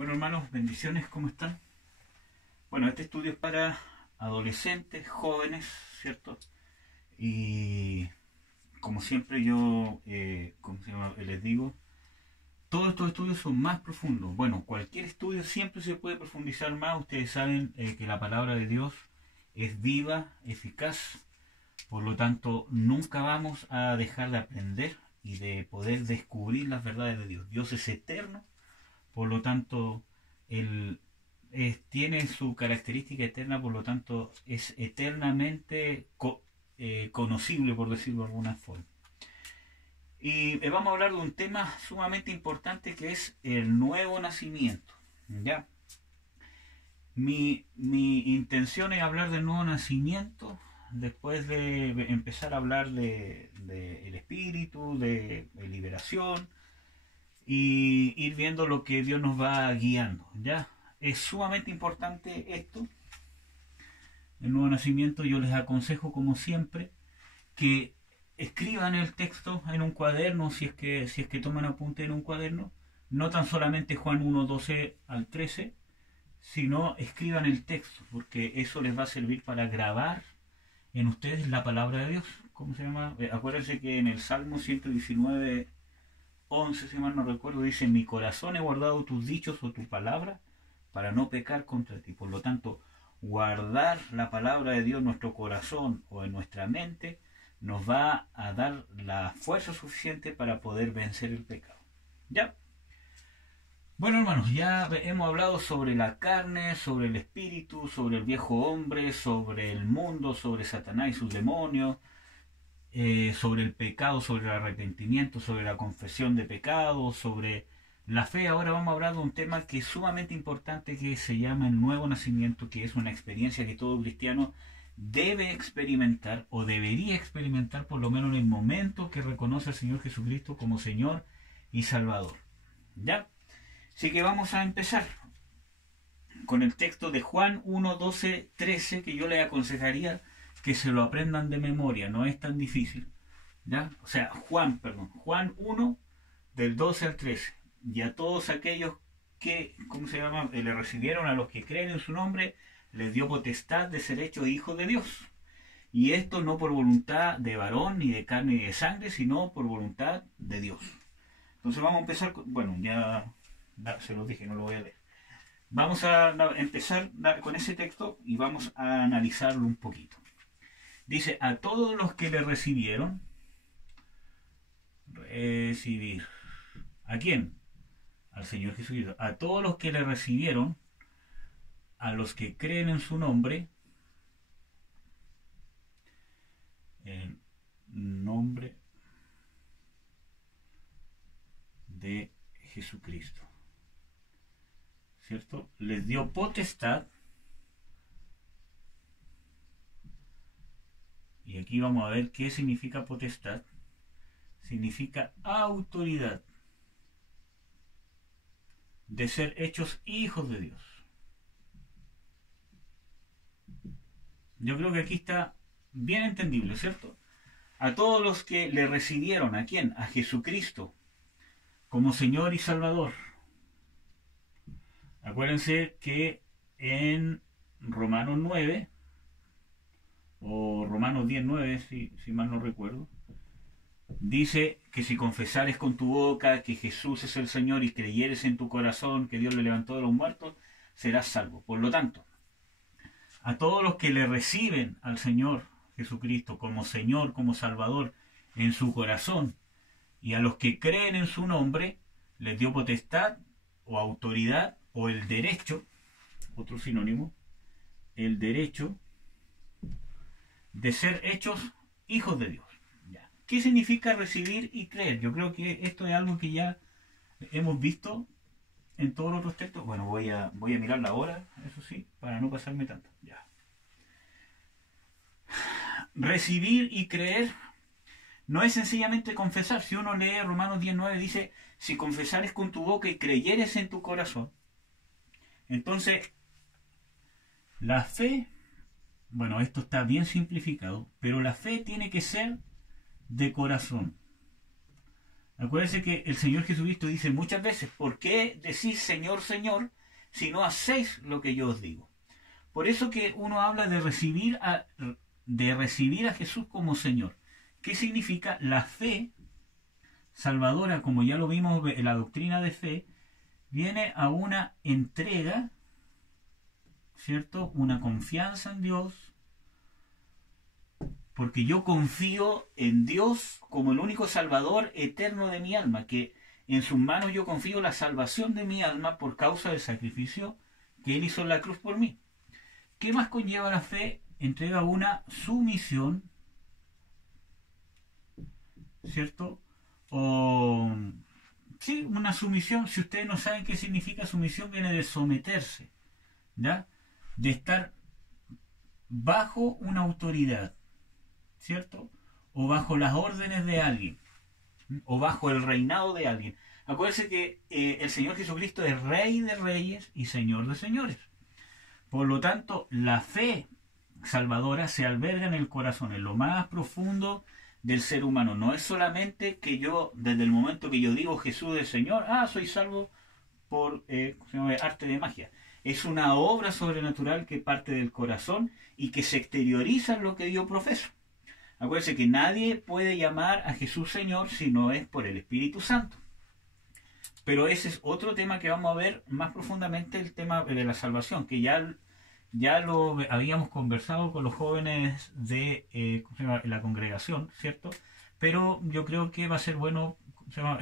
Bueno, hermanos, bendiciones, ¿cómo están? Bueno, este estudio es para adolescentes, jóvenes, ¿cierto? Y como siempre yo, ¿cómo se llama? Les digo, todos estos estudios son más profundos. Bueno, cualquier estudio siempre se puede profundizar más. Ustedes saben que la palabra de Dios es viva, eficaz. Por lo tanto, nunca vamos a dejar de aprender y de poder descubrir las verdades de Dios. Dios es eterno. Por lo tanto, Él tiene su característica eterna, por lo tanto, es eternamente conocible, por decirlo de alguna forma. Y vamos a hablar de un tema sumamente importante que es el nuevo nacimiento. ¿Ya? Mi intención es hablar del nuevo nacimiento después de empezar a hablar de el espíritu, de liberación, y ir viendo lo que Dios nos va guiando. ¿Ya? Es sumamente importante esto, el nuevo nacimiento. Yo les aconsejo, como siempre, que escriban el texto en un cuaderno, si es que toman apunte en un cuaderno, no tan solamente Juan 1:12 al 13, sino escriban el texto, porque eso les va a servir para grabar en ustedes la palabra de Dios. ¿Cómo se llama? Acuérdense que en el Salmo 119:11, si mal no recuerdo, dice: mi corazón he guardado tus dichos o tu palabra para no pecar contra ti. Por lo tanto, guardar la palabra de Dios en nuestro corazón o en nuestra mente nos va a dar la fuerza suficiente para poder vencer el pecado. ¿Ya? Bueno, hermanos, ya hemos hablado sobre la carne, sobre el espíritu, sobre el viejo hombre, sobre el mundo, sobre Satanás y sus demonios, sobre el pecado, sobre el arrepentimiento, sobre la confesión de pecados, sobre la fe. Ahora vamos a hablar de un tema que es sumamente importante, que se llama el nuevo nacimiento, que es una experiencia que todo cristiano debe experimentar o debería experimentar, por lo menos en el momento que reconoce al Señor Jesucristo como Señor y Salvador. ¿Ya? Así que vamos a empezar con el texto de Juan 1:12-13, que yo les aconsejaría que se lo aprendan de memoria, no es tan difícil. ¿Ya? O sea, Juan 1, del 12 al 13. Y a todos aquellos que, ¿cómo se llama?, le recibieron, a los que creen en su nombre, les dio potestad de ser hechos hijos de Dios. Y esto no por voluntad de varón, ni de carne, ni de sangre, sino por voluntad de Dios. Entonces vamos a empezar, bueno, ya se los dije, no lo voy a leer. Vamos a empezar con ese texto y vamos a analizarlo un poquito. Dice: a todos los que le recibieron, recibir. ¿A quién? Al Señor Jesucristo. A todos los que le recibieron, a los que creen en su nombre, en nombre de Jesucristo, ¿cierto? Les dio potestad. Y aquí vamos a ver qué significa potestad. Significa autoridad de ser hechos hijos de Dios. Yo creo que aquí está bien entendible, ¿cierto? A todos los que le recibieron, ¿a quién? A Jesucristo como Señor y Salvador. Acuérdense que en Romanos 9 o Romanos 10:9, si mal no recuerdo, dice que si confesares con tu boca que Jesús es el Señor y creyeres en tu corazón que Dios le levantó de los muertos, serás salvo. Por lo tanto, a todos los que le reciben al Señor Jesucristo como Señor, como Salvador en su corazón, y a los que creen en su nombre, les dio potestad o autoridad o el derecho, otro sinónimo, el derecho de ser hechos hijos de Dios. ¿Ya? ¿Qué significa recibir y creer? Yo creo que esto es algo que ya hemos visto en todos los otros textos. Bueno, voy a mirar la hora, eso sí, para no pasarme tanto. Ya. Recibir y creer no es sencillamente confesar. Si uno lee Romanos 10:9, dice: si confesares con tu boca y creyeres en tu corazón. Entonces, la fe, bueno, esto está bien simplificado, pero la fe tiene que ser de corazón. Acuérdense que el Señor Jesucristo dice muchas veces, ¿por qué decís Señor, Señor, si no hacéis lo que yo os digo? Por eso que uno habla de recibir a Jesús como Señor. ¿Qué significa? La fe salvadora, como ya lo vimos en la doctrina de fe, viene a una entrega, ¿cierto? Una confianza en Dios, porque yo confío en Dios como el único salvador eterno de mi alma, que en sus manos yo confío la salvación de mi alma por causa del sacrificio que Él hizo en la cruz por mí. ¿Qué más conlleva la fe? Entrega una sumisión, ¿cierto? O sí, una sumisión. Si ustedes no saben qué significa sumisión, viene de someterse, ¿ya? De estar bajo una autoridad, ¿cierto? O bajo las órdenes de alguien, o bajo el reinado de alguien. Acuérdense que el Señor Jesucristo es Rey de Reyes y Señor de Señores. Por lo tanto, la fe salvadora se alberga en el corazón, en lo más profundo del ser humano. No es solamente que yo, desde el momento que yo digo Jesús es Señor, soy salvo por arte de magia. Es una obra sobrenatural que parte del corazón y que se exterioriza en lo que yo profeso. Acuérdense que nadie puede llamar a Jesús Señor si no es por el Espíritu Santo. Pero ese es otro tema que vamos a ver más profundamente, el tema de la salvación, que ya lo habíamos conversado con los jóvenes de la congregación, ¿cierto? Pero yo creo que va a ser bueno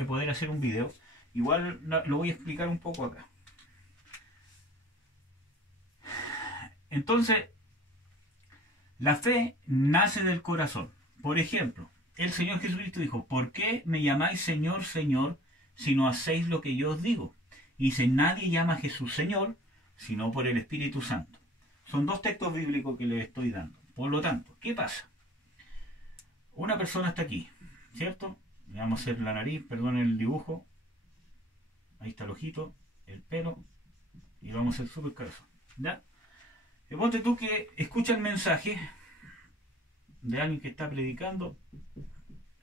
poder hacer un video. Igual lo voy a explicar un poco acá. Entonces, la fe nace del corazón. Por ejemplo, el Señor Jesucristo dijo, ¿por qué me llamáis Señor, Señor, si no hacéis lo que yo os digo? Y dice, nadie llama a Jesús Señor, sino por el Espíritu Santo. Son dos textos bíblicos que les estoy dando. Por lo tanto, ¿qué pasa? Una persona está aquí, ¿cierto? Le vamos a hacer la nariz, perdón el dibujo. Ahí está el ojito, el pelo, y lo vamos a hacer súper cabezón, ¿ya? Ponte tú que escucha el mensaje de alguien que está predicando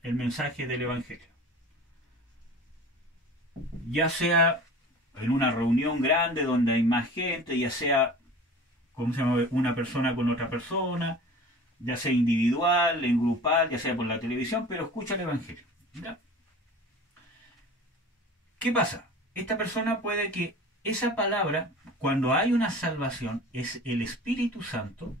el mensaje del Evangelio. Ya sea en una reunión grande donde hay más gente, ya sea una persona con otra persona, ya sea individual, en grupal, ya sea por la televisión, pero escucha el Evangelio, ¿ya? ¿Qué pasa? Esta persona puede que esa palabra, cuando hay una salvación, es el Espíritu Santo.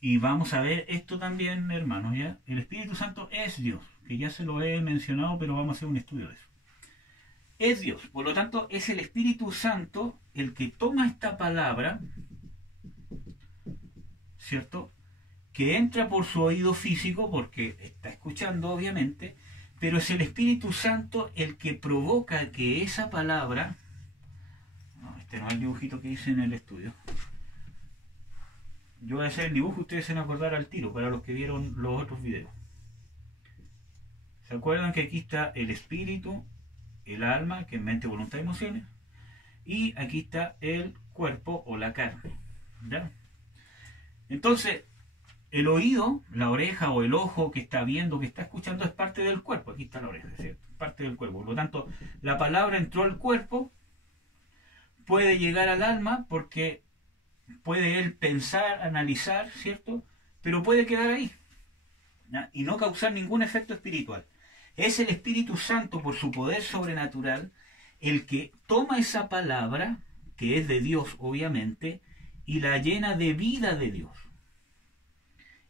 Y vamos a ver esto también, hermanos, ¿ya? El Espíritu Santo es Dios, que ya se lo he mencionado, pero vamos a hacer un estudio de eso. Es Dios, por lo tanto, es el Espíritu Santo el que toma esta palabra, ¿cierto? Que entra por su oído físico, porque está escuchando, obviamente, pero es el Espíritu Santo el que provoca que esa palabra... No, este no es el dibujito que hice en el estudio. Yo voy a hacer el dibujo, ustedes se van a acordar al tiro, para los que vieron los otros videos. ¿Se acuerdan que aquí está el espíritu, el alma, que es mente, voluntad y emociones? Y aquí está el cuerpo o la carne, ¿ya? Entonces, el oído, la oreja o el ojo que está viendo, que está escuchando, es parte del cuerpo. Aquí está la oreja, ¿cierto? Parte del cuerpo. Por lo tanto, la palabra entró al cuerpo, puede llegar al alma porque puede él pensar, analizar, ¿cierto? Pero puede quedar ahí, ¿ya? Y no causar ningún efecto espiritual. Es el Espíritu Santo, por su poder sobrenatural, el que toma esa palabra, que es de Dios, obviamente, y la llena de vida de Dios.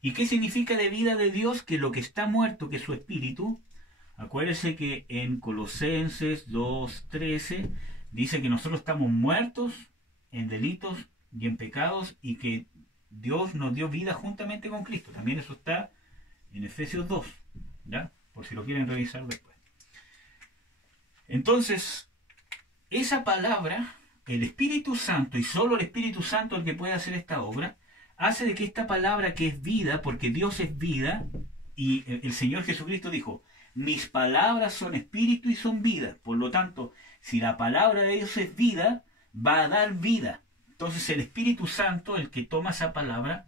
¿Y qué significa de vida de Dios? Que lo que está muerto, que es su espíritu, acuérdense que en Colosenses 2:13 dice que nosotros estamos muertos en delitos y en pecados y que Dios nos dio vida juntamente con Cristo. También eso está en Efesios 2, ¿ya? Por si lo quieren revisar después. Entonces, esa palabra, el Espíritu Santo, y solo el Espíritu Santo el que puede hacer esta obra, hace de que esta palabra que es vida, porque Dios es vida, y el Señor Jesucristo dijo, mis palabras son espíritu y son vida. Por lo tanto, si la palabra de Dios es vida, va a dar vida. Entonces el Espíritu Santo, el que toma esa palabra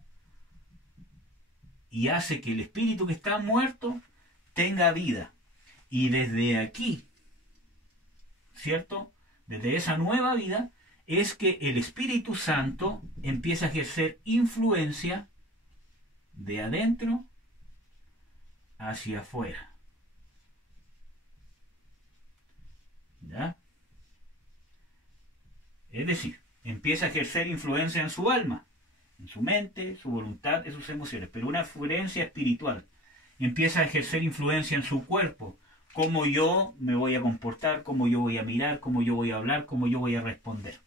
y hace que el espíritu que está muerto tenga vida. Y desde aquí, ¿cierto? Desde esa nueva vida es que el Espíritu Santo empieza a ejercer influencia de adentro hacia afuera. ¿Ya? Es decir, empieza a ejercer influencia en su alma, en su mente, su voluntad, en sus emociones, pero una influencia espiritual. Empieza a ejercer influencia en su cuerpo, cómo yo me voy a comportar, cómo yo voy a mirar, cómo yo voy a hablar, cómo yo voy a responder.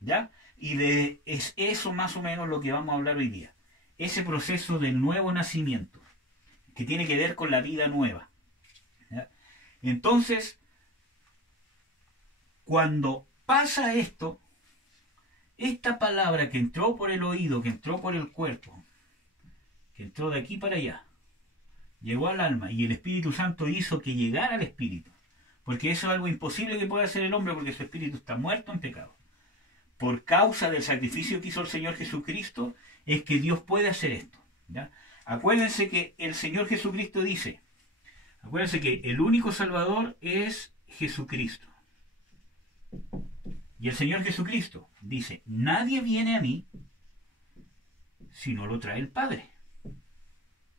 ¿Ya? Y es eso más o menos lo que vamos a hablar hoy día. Ese proceso del nuevo nacimiento, que tiene que ver con la vida nueva. ¿Ya? Entonces, cuando pasa esto, esta palabra que entró por el oído, que entró por el cuerpo, que entró de aquí para allá, llegó al alma y el Espíritu Santo hizo que llegara al Espíritu. Porque eso es algo imposible que pueda hacer el hombre porque su espíritu está muerto en pecado. Por causa del sacrificio que hizo el Señor Jesucristo, es que Dios puede hacer esto. ¿Ya? Acuérdense que el Señor Jesucristo dice, acuérdense que el único Salvador es Jesucristo. Y el Señor Jesucristo dice, nadie viene a mí si no lo trae el Padre.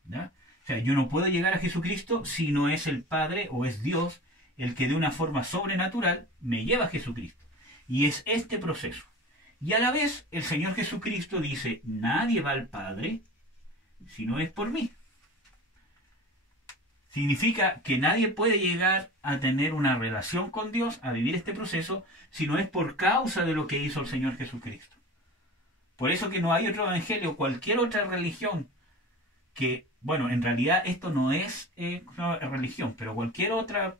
¿Ya? O sea, yo no puedo llegar a Jesucristo si no es el Padre o es Dios el que de una forma sobrenatural me lleva a Jesucristo. Y es este proceso. Y a la vez el Señor Jesucristo dice, nadie va al Padre si no es por mí. Significa que nadie puede llegar a tener una relación con Dios, a vivir este proceso, si no es por causa de lo que hizo el Señor Jesucristo. Por eso que no hay otro evangelio, cualquier otra religión que, bueno, en realidad esto no es religión, pero cualquier otra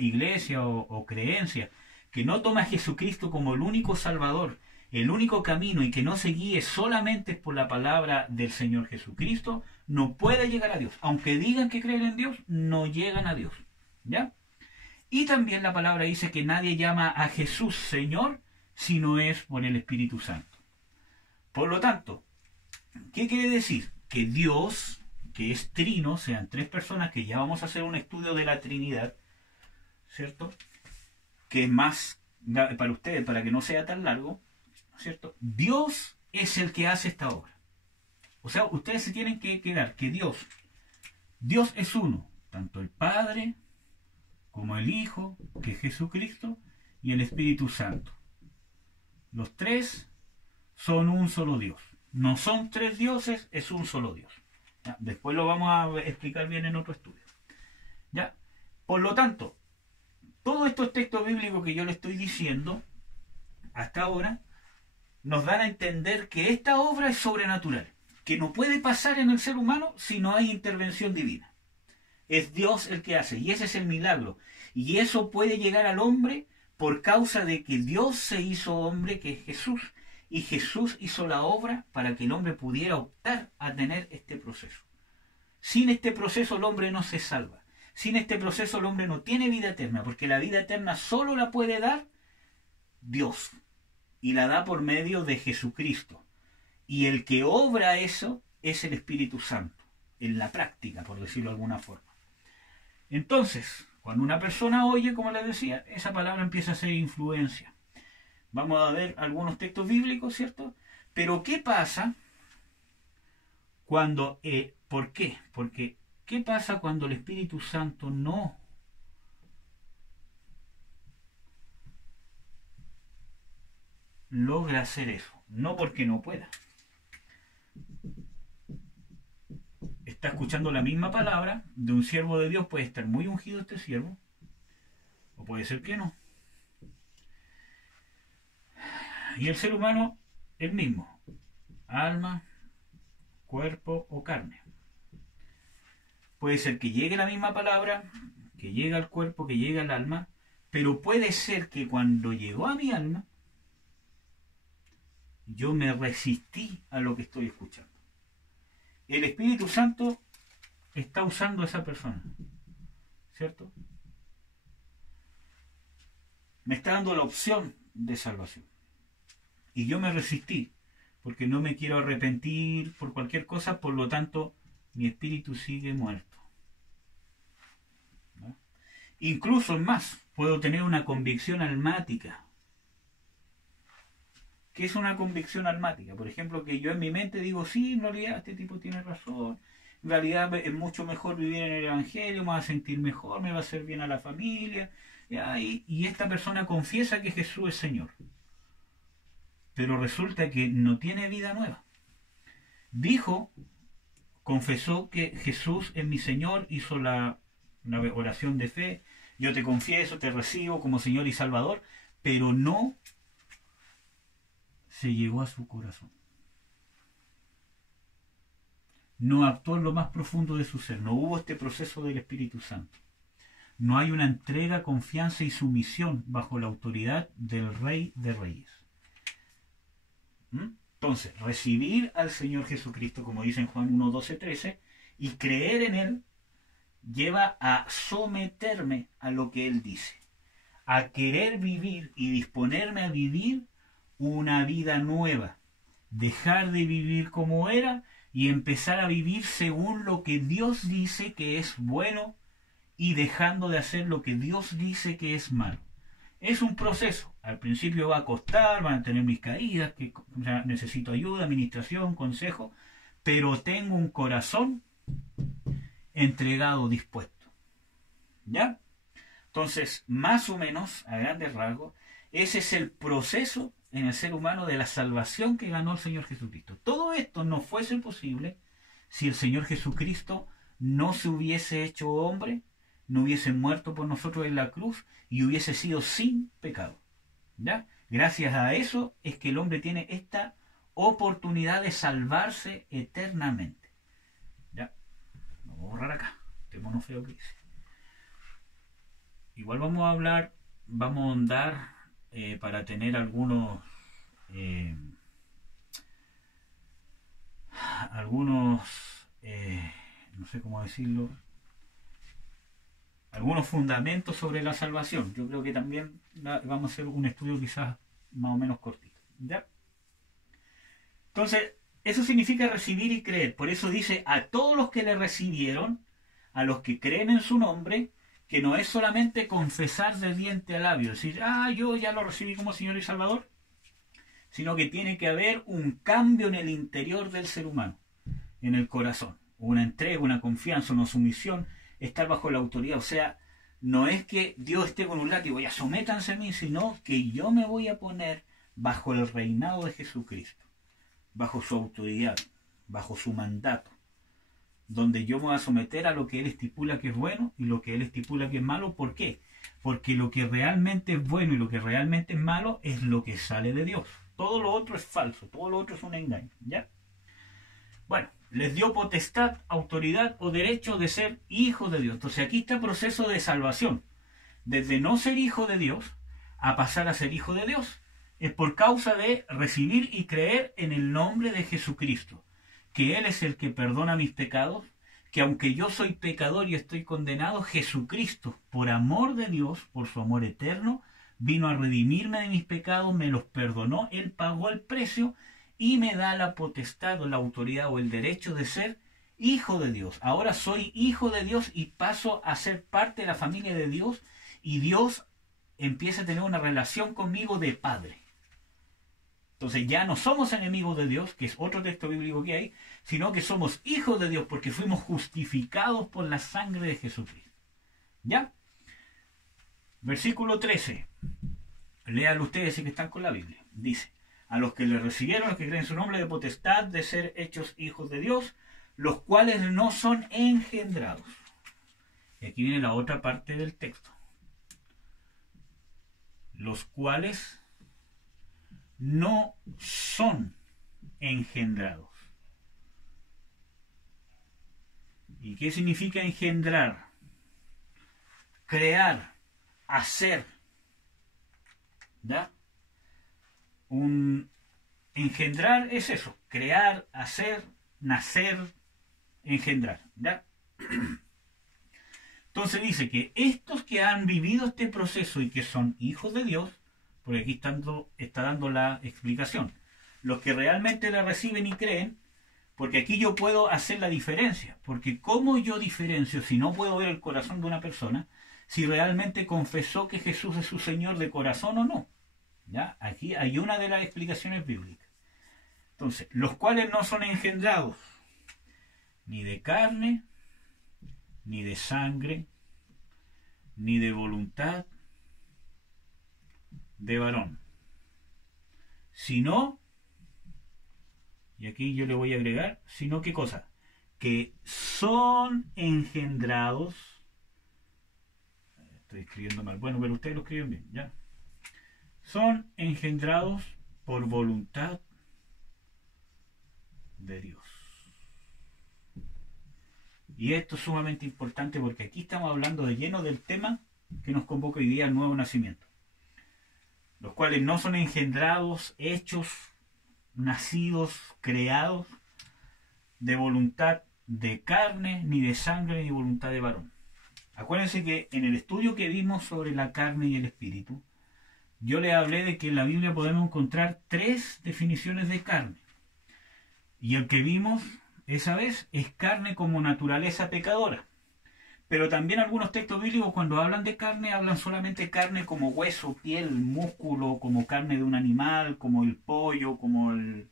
iglesia o creencia que no toma a Jesucristo como el único Salvador, el único camino y que no se guíe solamente por la palabra del Señor Jesucristo, no puede llegar a Dios. Aunque digan que creen en Dios, no llegan a Dios. ¿Ya? Y también la palabra dice que nadie llama a Jesús Señor si no es por el Espíritu Santo. Por lo tanto, ¿qué quiere decir? Que Dios, que es trino, sean tres personas, que ya vamos a hacer un estudio de la Trinidad, ¿cierto? Que es más para ustedes, para que no sea tan largo, ¿cierto? Dios es el que hace esta obra. O sea, ustedes se tienen que quedar que Dios es uno, tanto el Padre como el Hijo, que es Jesucristo, y el Espíritu Santo. Los tres son un solo Dios. No son tres dioses, es un solo Dios. ¿Ya? Después lo vamos a explicar bien en otro estudio. ¿Ya? Por lo tanto, todos estos textos bíblicos que yo le estoy diciendo hasta ahora nos dan a entender que esta obra es sobrenatural, que no puede pasar en el ser humano si no hay intervención divina. Es Dios el que hace, y ese es el milagro. Y eso puede llegar al hombre por causa de que Dios se hizo hombre, que es Jesús, y Jesús hizo la obra para que el hombre pudiera optar a tener este proceso. Sin este proceso el hombre no se salva. Sin este proceso el hombre no tiene vida eterna, porque la vida eterna solo la puede dar Dios, y la da por medio de Jesucristo. Y el que obra eso es el Espíritu Santo, en la práctica, por decirlo de alguna forma. Entonces, cuando una persona oye, como les decía, esa palabra empieza a hacer influencia. Vamos a ver algunos textos bíblicos, ¿cierto? Pero ¿qué pasa cuando... ¿por qué? Porque ¿qué pasa cuando el Espíritu Santo no logra hacer eso? No porque no pueda. Está escuchando la misma palabra de un siervo de Dios, puede estar muy ungido este siervo, o puede ser que no. Y el ser humano, el mismo, alma, cuerpo o carne. Puede ser que llegue la misma palabra, que llegue al cuerpo, que llegue al alma, pero puede ser que cuando llegó a mi alma, yo me resistí a lo que estoy escuchando. El Espíritu Santo está usando a esa persona, ¿cierto? Me está dando la opción de salvación. Y yo me resistí, porque no me quiero arrepentir por cualquier cosa, por lo tanto, mi espíritu sigue muerto. Incluso más, puedo tener una convicción almática. ¿Qué es una convicción almática? Por ejemplo, que yo en mi mente digo, sí, en realidad este tipo tiene razón, en realidad es mucho mejor vivir en el Evangelio, me va a sentir mejor, me va a hacer bien a la familia, ¿ya? Y esta persona confiesa que Jesús es Señor. Pero resulta que no tiene vida nueva. Confesó que Jesús es mi Señor, hizo la oración de fe, yo te confieso, te recibo como Señor y Salvador, pero no se llegó a su corazón. No actuó en lo más profundo de su ser, no hubo este proceso del Espíritu Santo. No hay una entrega, confianza y sumisión bajo la autoridad del Rey de Reyes. Entonces, recibir al Señor Jesucristo, como dice en Juan 1, 12, 13, y creer en Él, lleva a someterme a lo que Él dice, a querer vivir y disponerme a vivir una vida nueva, dejar de vivir como era y empezar a vivir según lo que Dios dice que es bueno y dejando de hacer lo que Dios dice que es malo. Es un proceso. Al principio va a costar, van a tener mis caídas, que ya necesito ayuda, administración, consejo, pero tengo un corazón entregado, dispuesto. ¿Ya? Entonces, más o menos, a grandes rasgos, ese es el proceso en el ser humano de la salvación que ganó el Señor Jesucristo. Todo esto no fuese posible si el Señor Jesucristo no se hubiese hecho hombre, no hubiese muerto por nosotros en la cruz y hubiese sido sin pecado. ¿Ya? Gracias a eso es que el hombre tiene esta oportunidad de salvarse eternamente. ¿Ya? Vamos a borrar acá este mono feo que dice. Igual vamos a hablar, vamos a ahondar para tener algunos no sé cómo decirlo, algunos fundamentos sobre la salvación. Yo creo que también vamos a hacer un estudio quizás más o menos cortito. ¿Ya? Entonces, eso significa recibir y creer. Por eso dice a todos los que le recibieron, a los que creen en su nombre, que no es solamente confesar de diente a labio, decir, yo ya lo recibí como Señor y Salvador, sino que tiene que haber un cambio en el interior del ser humano, en el corazón, una entrega, una confianza, una sumisión, estar bajo la autoridad. O sea, no es que Dios esté con un látigo, ya sométanse a mí, sino que yo me voy a poner bajo el reinado de Jesucristo, bajo su autoridad, bajo su mandato, donde yo me voy a someter a lo que Él estipula que es bueno y lo que Él estipula que es malo. ¿Por qué? Porque lo que realmente es bueno y lo que realmente es malo es lo que sale de Dios. Todo lo otro es falso, todo lo otro es un engaño. ¿Ya? Bueno, les dio potestad, autoridad o derecho de ser hijos de Dios. Entonces aquí está el proceso de salvación. Desde no ser hijo de Dios a pasar a ser hijo de Dios. Es por causa de recibir y creer en el nombre de Jesucristo, que Él es el que perdona mis pecados, que aunque yo soy pecador y estoy condenado, Jesucristo, por amor de Dios, por su amor eterno, vino a redimirme de mis pecados, me los perdonó, Él pagó el precio y me da la potestad o la autoridad o el derecho de ser hijo de Dios. Ahora soy hijo de Dios y paso a ser parte de la familia de Dios y Dios empieza a tener una relación conmigo de padre. Entonces ya no somos enemigos de Dios, que es otro texto bíblico que hay, sino que somos hijos de Dios porque fuimos justificados por la sangre de Jesucristo. ¿Ya? Versículo 13. Léanlo ustedes si que están con la Biblia. Dice, a los que le recibieron, los que creen en su nombre, de potestad de ser hechos hijos de Dios, los cuales no son engendrados. Y aquí viene la otra parte del texto. Los cuales no son engendrados. ¿Y qué significa engendrar? Crear, hacer. ¿Ya? Engendrar es eso, crear, hacer, nacer, engendrar. ¿Ya? Entonces dice que estos que han vivido este proceso y que son hijos de Dios, porque aquí está dando la explicación, los que realmente la reciben y creen, porque aquí yo puedo hacer la diferencia, porque ¿cómo yo diferencio si no puedo ver el corazón de una persona? si realmente confesó que Jesús es su Señor de corazón o no. ¿Ya? Aquí hay una de las explicaciones bíblicas. Entonces, los cuales no son engendrados ni de carne, ni de sangre, ni de voluntad de varón, sino, y aquí yo le voy a agregar, sino qué cosa, que son engendrados, estoy escribiendo mal, bueno, pero ustedes lo escriben bien, ya, son engendrados por voluntad de Dios. Y esto es sumamente importante porque aquí estamos hablando de lleno del tema que nos convoca hoy día al nuevo nacimiento. Los cuales no son engendrados, hechos, nacidos, creados de voluntad de carne, ni de sangre, ni de voluntad de varón. Acuérdense que en el estudio que vimos sobre la carne y el espíritu, yo les hablé de que en la Biblia podemos encontrar 3 definiciones de carne. Y el que vimos esa vez es carne como naturaleza pecadora. Pero también algunos textos bíblicos cuando hablan de carne, hablan solamente carne como hueso, piel, músculo, como carne de un animal, como el pollo, como el...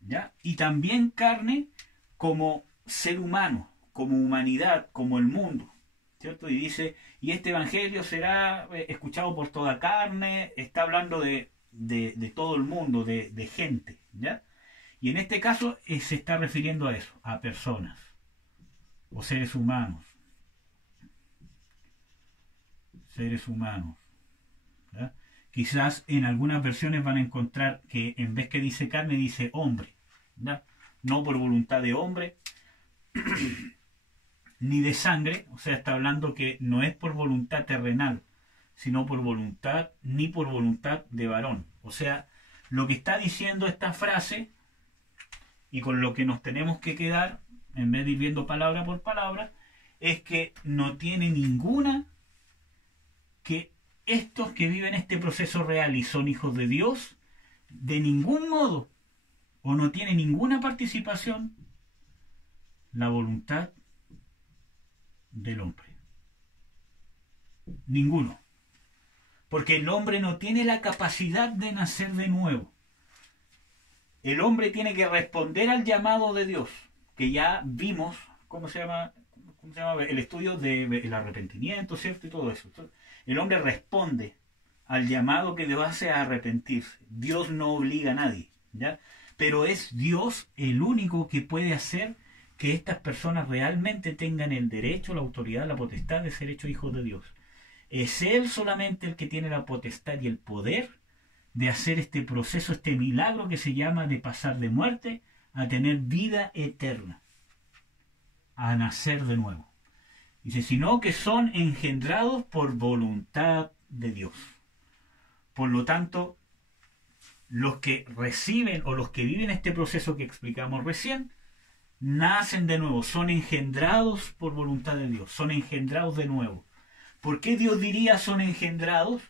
¿ya? Y también carne como ser humano, como humanidad, como el mundo, ¿cierto? Y dice, y este evangelio será escuchado por toda carne, está hablando de todo el mundo, de gente, ¿ya? Y en este caso se está refiriendo a eso, a personas o seres humanos. Seres humanos. ¿Ya? Quizás en algunas versiones van a encontrar que en vez que dice carne, dice hombre. ¿Ya? No por voluntad de hombre, ni de sangre, o sea, está hablando que no es por voluntad terrenal, sino por voluntad, ni por voluntad de varón. O sea, lo que está diciendo esta frase, y con lo que nos tenemos que quedar, en vez de ir viendo palabra por palabra, es que no tiene ninguna, que estos que viven este proceso real y son hijos de Dios, de ningún modo, o no tiene ninguna participación, la voluntad del hombre. Ninguno. Porque el hombre no tiene la capacidad de nacer de nuevo. El hombre tiene que responder al llamado de Dios, que ya vimos, ¿cómo se llama? El estudio del arrepentimiento, ¿cierto? Y todo eso. El hombre responde al llamado que Dios hace a arrepentirse. Dios no obliga a nadie, ¿ya? Pero es Dios el único que puede hacer que estas personas realmente tengan el derecho, la autoridad, la potestad de ser hechos hijos de Dios. Es Él solamente el que tiene la potestad y el poder de hacer este proceso, este milagro que se llama de pasar de muerte a tener vida eterna, a nacer de nuevo. Dice, sino que son engendrados por voluntad de Dios. Por lo tanto, los que reciben o los que viven este proceso que explicamos recién, nacen de nuevo, son engendrados por voluntad de Dios, son engendrados de nuevo. ¿Por qué Dios diría son engendrados?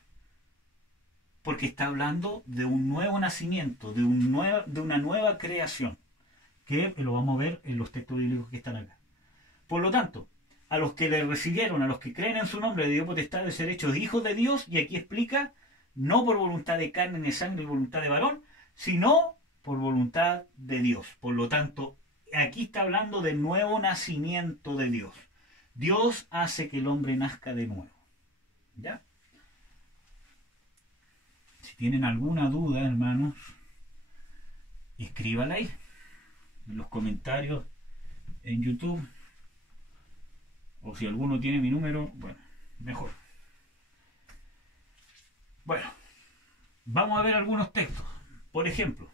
Porque está hablando de un nuevo nacimiento, de una nueva creación, que lo vamos a ver en los textos bíblicos que están acá. Por lo tanto, a los que le recibieron, a los que creen en su nombre, le dio potestad de ser hechos hijos de Dios, y aquí explica, no por voluntad de carne ni sangre, voluntad de varón, sino por voluntad de Dios. Por lo tanto, aquí está hablando del nuevo nacimiento de Dios. Dios hace que el hombre nazca de nuevo. ¿Ya? Si tienen alguna duda, hermanos, escríbanla ahí, en los comentarios en YouTube. O si alguno tiene mi número, bueno, mejor. Bueno, vamos a ver algunos textos. Por ejemplo,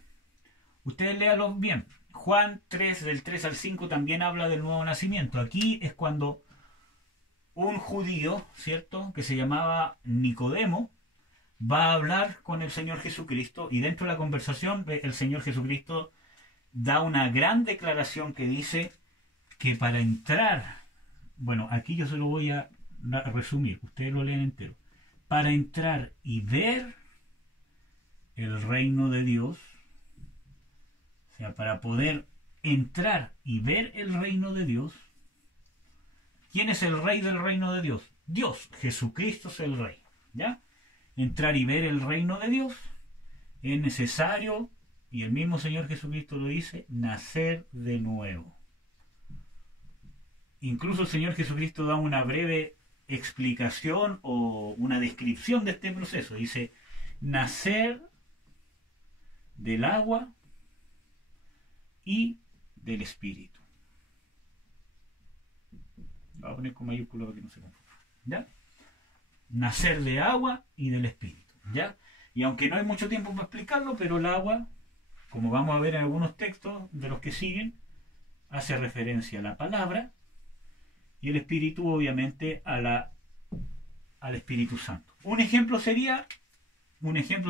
ustedes léanlos bien. Juan 3, del 3 al 5, también habla del nuevo nacimiento. Aquí es cuando un judío, ¿cierto?, que se llamaba Nicodemo, va a hablar con el Señor Jesucristo, y dentro de la conversación el Señor Jesucristo da una gran declaración que dice que para entrar, bueno, aquí yo se lo voy a resumir, ustedes lo leen entero, para entrar y ver el reino de Dios, o sea, para poder entrar y ver el reino de Dios. ¿Quién es el rey del reino de Dios? Dios. Jesucristo es el Rey. ¿Ya? Entrar y ver el reino de Dios es necesario, y el mismo Señor Jesucristo lo dice, nacer de nuevo. Incluso el Señor Jesucristo da una breve explicación o una descripción de este proceso. Dice, nacer del agua y del Espíritu. Lo voy a poner con mayúscula para que no se confunda. ¿Ya? Nacer de agua y del Espíritu. ¿Ya? Y aunque no hay mucho tiempo para explicarlo, pero el agua, como vamos a ver en algunos textos de los que siguen, hace referencia a la palabra, y el Espíritu obviamente al Espíritu Santo. Un ejemplo sería,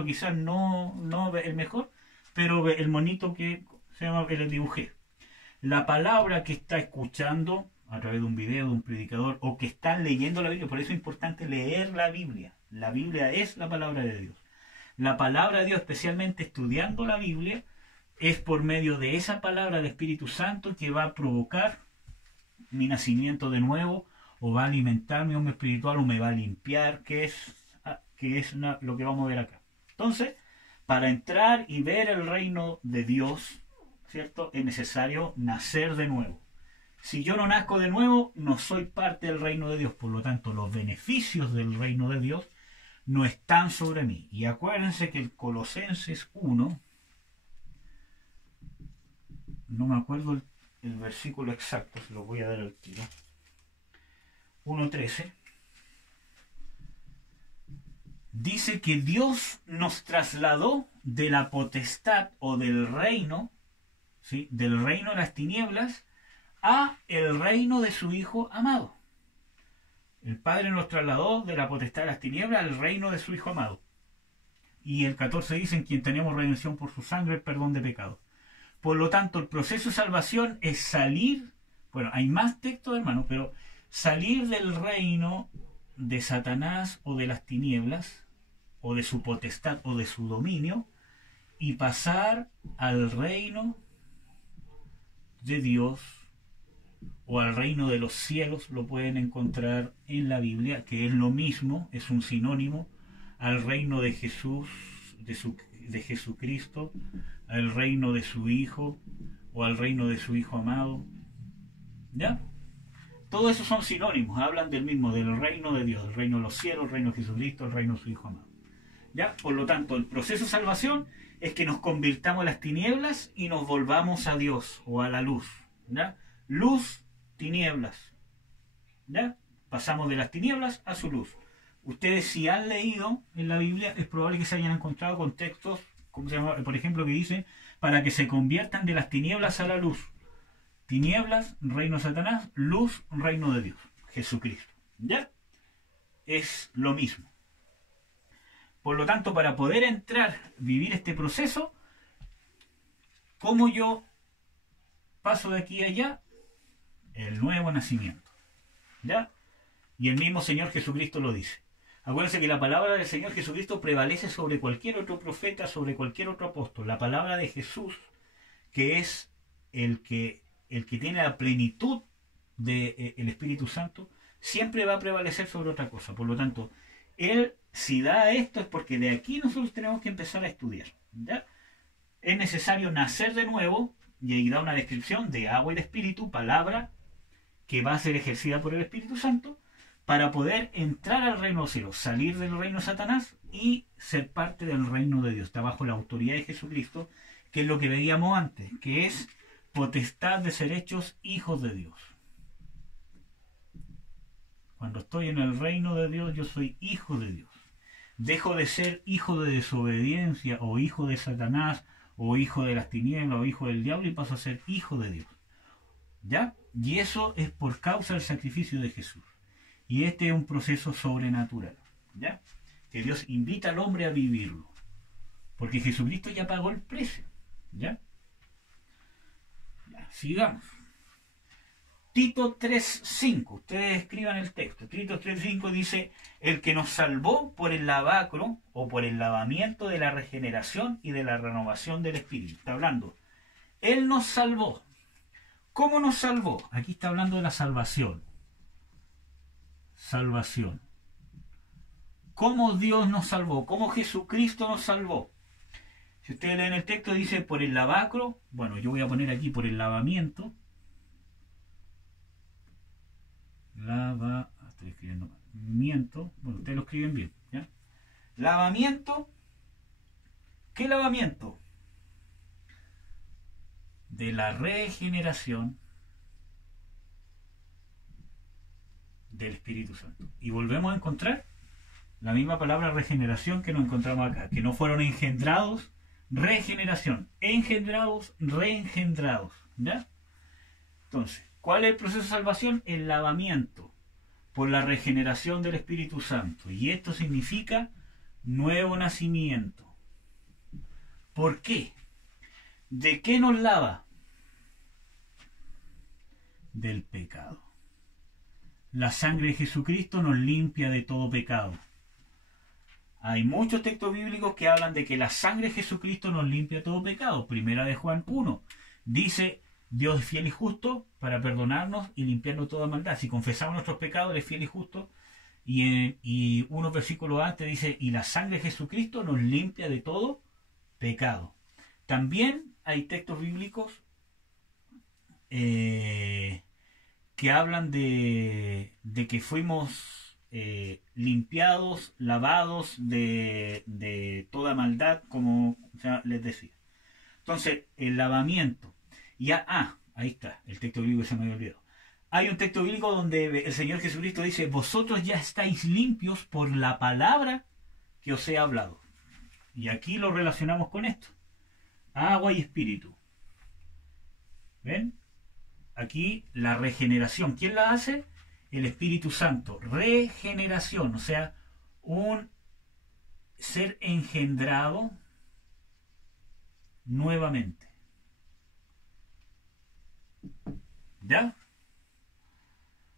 quizás no el mejor, pero el monito que se llama, que les dibujé. La palabra que está escuchando a través de un video, de un predicador, o que están leyendo la Biblia, por eso es importante leer la Biblia. La Biblia es la palabra de Dios. La palabra de Dios, especialmente estudiando la Biblia, es por medio de esa palabra del Espíritu Santo que va a provocar mi nacimiento de nuevo, o va a alimentar mi hombre espiritual, o me va a limpiar, que es lo que vamos a ver acá. Entonces, para entrar y ver el reino de Dios, ¿cierto?, es necesario nacer de nuevo. Si yo no nazco de nuevo, no soy parte del reino de Dios. Por lo tanto, los beneficios del reino de Dios no están sobre mí. Y acuérdense que el Colosenses 1, no me acuerdo el versículo exacto, se lo voy a dar al tiro, 1:13, dice que Dios nos trasladó de la potestad o del reino, ¿sí?, del reino de las tinieblas, a el reino de su Hijo amado. El Padre nos trasladó de la potestad de las tinieblas al reino de su Hijo amado. Y el 14 dice, en quien tenemos redención por su sangre, el perdón de pecados. Por lo tanto, el proceso de salvación es salir, bueno, hay más textos, hermano, pero salir del reino de Satanás o de las tinieblas, o de su potestad o de su dominio, y pasar al reino de Dios, o al reino de los cielos. Lo pueden encontrar en la Biblia, que es lo mismo, es un sinónimo al reino de Jesús, de Jesucristo, al reino de su Hijo, o al reino de su Hijo amado. ¿Ya? Todos esos son sinónimos, hablan del mismo, del reino de Dios, el reino de los cielos, el reino de Jesucristo, el reino de su Hijo amado. ¿Ya? Por lo tanto, el proceso de salvación es que nos convirtamos a las tinieblas y nos volvamos a Dios o a la luz. ¿Ya? Luz, tinieblas. ¿Ya? Pasamos de las tinieblas a su luz. Ustedes, si han leído en la Biblia, es probable que se hayan encontrado con textos, ¿cómo se llama?, por ejemplo, que dicen, para que se conviertan de las tinieblas a la luz. Tinieblas, reino de Satanás; luz, reino de Dios, Jesucristo. ¿Ya? Es lo mismo. Por lo tanto, para poder entrar, vivir este proceso, ¿cómo yo paso de aquí a allá? El nuevo nacimiento. ¿Ya? Y el mismo Señor Jesucristo lo dice. Acuérdense que la palabra del Señor Jesucristo prevalece sobre cualquier otro profeta, sobre cualquier otro apóstol. La palabra de Jesús, que es el que tiene la plenitud del Espíritu Santo, siempre va a prevalecer sobre otra cosa. Por lo tanto, Él, si da esto, es porque de aquí nosotros tenemos que empezar a estudiar. ¿Ya? Es necesario nacer de nuevo, y ahí da una descripción de agua y de espíritu, palabra que va a ser ejercida por el Espíritu Santo, para poder entrar al reino de los cielos, salir del reino de Satanás y ser parte del reino de Dios. Está bajo la autoridad de Jesucristo, que es lo que veíamos antes, que es potestad de ser hechos hijos de Dios. Cuando estoy en el reino de Dios, yo soy hijo de Dios. Dejo de ser hijo de desobediencia, o hijo de Satanás, o hijo de las tinieblas, o hijo del diablo, y paso a ser hijo de Dios. ¿Ya? Y eso es por causa del sacrificio de Jesús. Y este es un proceso sobrenatural. ¿Ya? Que Dios invita al hombre a vivirlo. Porque Jesucristo ya pagó el precio. ¿Ya? Ya, sigamos. Tito 3:5. Ustedes escriban el texto. Tito 3:5 dice: el que nos salvó por el lavacro, o por el lavamiento de la regeneración y de la renovación del Espíritu. Está hablando. Él nos salvó. ¿Cómo nos salvó? Aquí está hablando de la salvación. salvación. ¿Cómo Dios nos salvó? ¿Cómo Jesucristo nos salvó? Si ustedes leen el texto, dice por el lavacro. Bueno, yo voy a poner aquí por el lavamiento. Estoy escribiendo mal. Miento. Bueno, ustedes lo escriben bien, ¿ya? Lavamiento. ¿Qué lavamiento? De la regeneración del Espíritu Santo. Y volvemos a encontrar la misma palabra regeneración que nos encontramos acá, que no fueron engendrados, regeneración, engendrados, reengendrados, ¿ya? Entonces, ¿cuál es el proceso de salvación? El lavamiento por la regeneración del Espíritu Santo. Y esto significa nuevo nacimiento. ¿Por qué? ¿De qué nos lava? Del pecado. La sangre de Jesucristo nos limpia de todo pecado. Hay muchos textos bíblicos que hablan de que la sangre de Jesucristo nos limpia de todo pecado. Primera de Juan 1 dice: Dios es fiel y justo para perdonarnos y limpiarnos de toda maldad. Si confesamos nuestros pecados, Él es fiel y justo. Y unos versículos antes dice: y la sangre de Jesucristo nos limpia de todo pecado. También hay textos bíblicos que hablan de que fuimos limpiados, lavados de toda maldad, como ya les decía. Entonces, el lavamiento. Ahí está, el texto bíblico se me había olvidado. Hay un texto bíblico donde el Señor Jesucristo dice: vosotros ya estáis limpios por la palabra que os he hablado. Y aquí lo relacionamos con esto. Agua y espíritu. ¿Ven? Aquí la regeneración. ¿Quién la hace? El Espíritu Santo. Regeneración, o sea, un ser engendrado nuevamente. ¿Ya?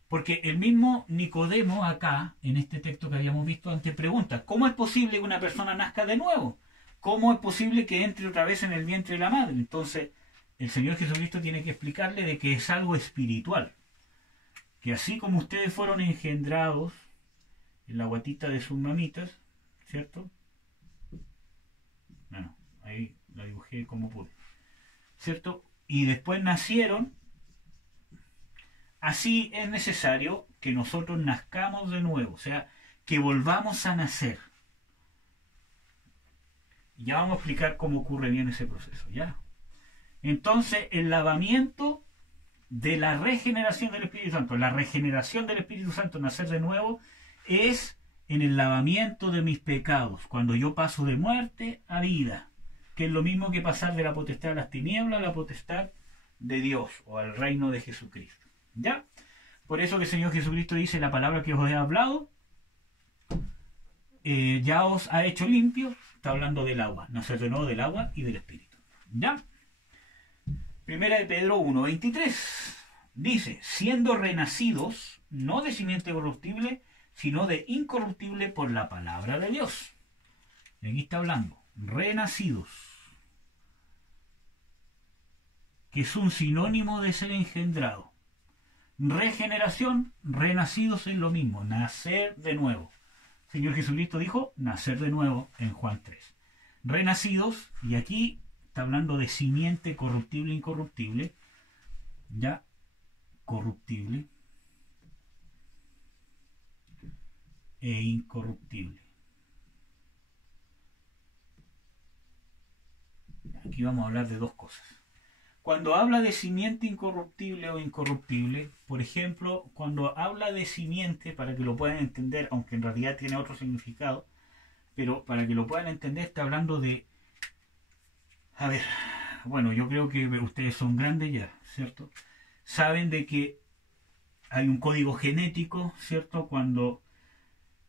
Porque el mismo Nicodemo acá, en este texto que habíamos visto antes, pregunta: ¿cómo es posible que una persona nazca de nuevo? ¿Cómo es posible que entre otra vez en el vientre de la madre? Entonces, el Señor Jesucristo tiene que explicarle de que es algo espiritual. Que así como ustedes fueron engendrados en la guatita de sus mamitas, ¿cierto? Bueno, ahí la dibujé como pude, ¿cierto? Y después nacieron. Así es necesario que nosotros nazcamos de nuevo, o sea, que volvamos a nacer. Ya vamos a explicar cómo ocurre bien ese proceso, ¿ya? Entonces, el lavamiento de la regeneración del Espíritu Santo, la regeneración del Espíritu Santo, nacer de nuevo, es en el lavamiento de mis pecados, cuando yo paso de muerte a vida, que es lo mismo que pasar de la potestad de las tinieblas a la potestad de Dios, o al reino de Jesucristo. ¿Ya? Por eso que el Señor Jesucristo dice: la palabra que os he hablado ya os ha hecho limpio. Está hablando del agua, nacer de nuevo del agua y del Espíritu. ¿Ya? Primera de Pedro 1:23 dice: siendo renacidos, no de simiente corruptible, sino de incorruptible por la palabra de Dios. Y aquí está hablando, renacidos, que es un sinónimo de ser engendrado. Regeneración, renacidos es lo mismo, nacer de nuevo. El Señor Jesucristo dijo nacer de nuevo en Juan 3. Renacidos, y aquí está hablando de simiente corruptible e incorruptible. Ya, corruptible e incorruptible. Aquí vamos a hablar de dos cosas. Cuando habla de simiente incorruptible o incorruptible, por ejemplo, cuando habla de simiente, para que lo puedan entender, aunque en realidad tiene otro significado, pero para que lo puedan entender, está hablando de... A ver, bueno, yo creo que ustedes son grandes ya, ¿cierto? Saben de que hay un código genético, ¿cierto? Cuando